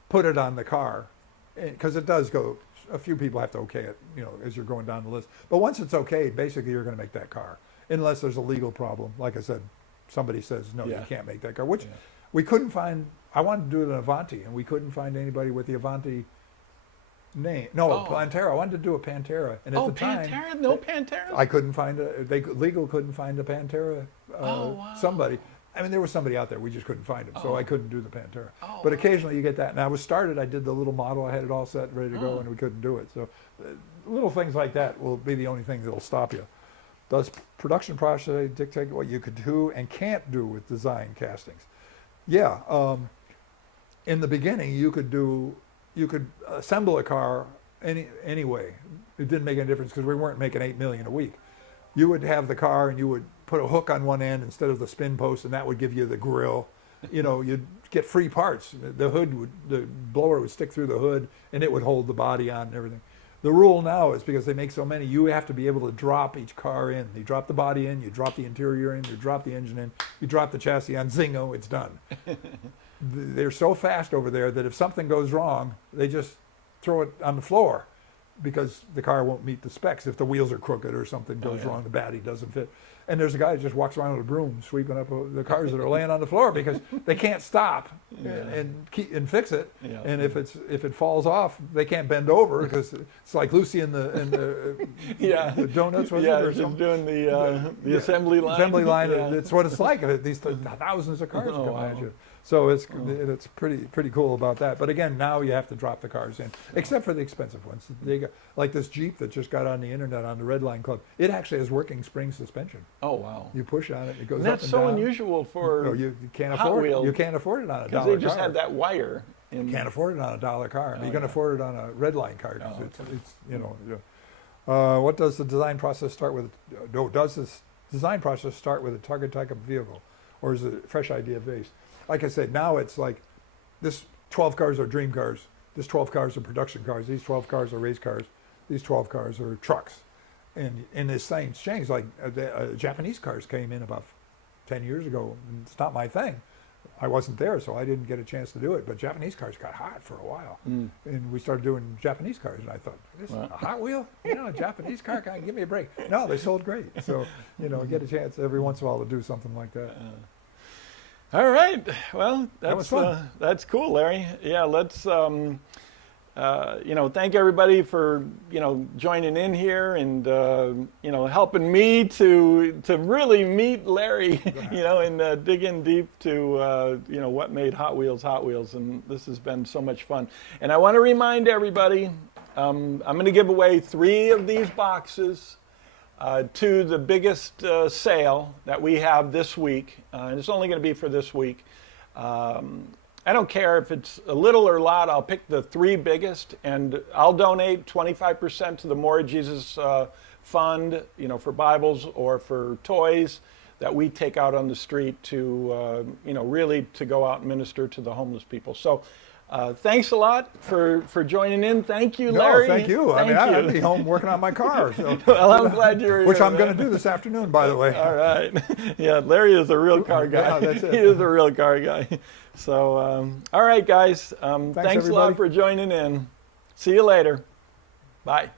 put it on the car, because it does go. A few people have to okay it, as you're going down the list. But once it's okay, basically you're going to make that car, unless there's a legal problem. Like I said, somebody says no, Yeah. you can't make that car, which Yeah. we couldn't find. I wanted to do it in Avanti, and we couldn't find anybody with the Avanti name. No, Oh. Pantera. I wanted to do a Pantera, and at Oh, the time, Pantera? No Pantera? I couldn't find legal couldn't find a Pantera. Oh, wow. Somebody. I mean, there was somebody out there. We just couldn't find him, so Oh. I couldn't do the Pantera. Oh, But wow. occasionally you get that. And I was started. I did the little model. I had it all set, ready to go, Oh. and we couldn't do it. So little things like that will be the only thing that will stop you. Does production process dictate what you could do and can't do with design castings? Yeah. In the beginning, you could assemble a car any way. It didn't make any difference because we weren't making 8 million a week. You would have the car and you would put a hook on one end instead of the spin post, and that would give you the grill. You'd get free parts. The blower would stick through the hood, and it would hold the body on and everything. The rule now is because they make so many, you have to be able to drop each car in. You drop the body in, you drop the interior in, you drop the engine in, you drop the chassis on, zingo, it's done. They're so fast over there that if something goes wrong, they just throw it on the floor because the car won't meet the specs if the wheels are crooked or something goes yeah. wrong, the body doesn't fit. and there's a guy that just walks around with a broom sweeping up the cars that are laying on the floor because they can't stop and fix it. Yeah. And if it falls off, they can't bend over because it's like Lucy in the the donuts, was it, or she's something? doing the assembly line. Assembly line. Yeah. It's what it's like. These thousands of cars come at you. So it's pretty cool about that. But again, now you have to drop the cars in, except for the expensive ones. They got, like this Jeep that just got on the internet on the Red Line Club. It actually has working spring suspension. Oh wow! You push on it, it goes And up that's and so down. unusual for No, you can't Hot afford Wheels. it. You can't afford it on a because dollar they just car. had that wire. You can't afford it on a dollar car. You can afford it on a Red Line car. 'Cause it's you know. What does the design process start with? Does this design process start with a target type of vehicle, or is it fresh idea based? Like I said, now it's like this 12 cars are dream cars. This 12 cars are production cars. These 12 cars are race cars. These 12 cars are trucks. And this thing's changed. Like Japanese cars came in about 10 years ago. And it's not my thing. I wasn't there, so I didn't get a chance to do it. But Japanese cars got hot for a while. And we started doing Japanese cars. And I thought, this is a Hot Wheel? You know, a Japanese car? Give me a break. No, they sold great. So, you know, get a chance every once in a while to do something like that. All right. Well, That was fun. That's cool, Larry. Yeah, let's you know, thank everybody for, you know, joining in here and you know, helping me to really meet Larry, you know, and dig in deep to you know, what made Hot Wheels Hot Wheels, and this has been so much fun. And I want to remind everybody, I'm going to give away 3 of these boxes to the biggest sale that we have this week. And it's only going to be for this week. I don't care if it's a little or a lot. I'll pick the 3 biggest, and I'll donate 25% to the More Jesus Fund, you know, for Bibles or for toys that we take out on the street to, you know, really to go out and minister to the homeless people. So. Thanks a lot for joining in. Thank you, Larry. No, thank you. Thank you. I'd be home working on my car. So. Well, I'm glad you're here. Which I'm going to do this afternoon, by the way. All right. Yeah, Larry is a real car guy. Yeah, that's it. He is a real car guy. So, all right, guys. Thanks a lot everybody. for joining in. See you later. Bye.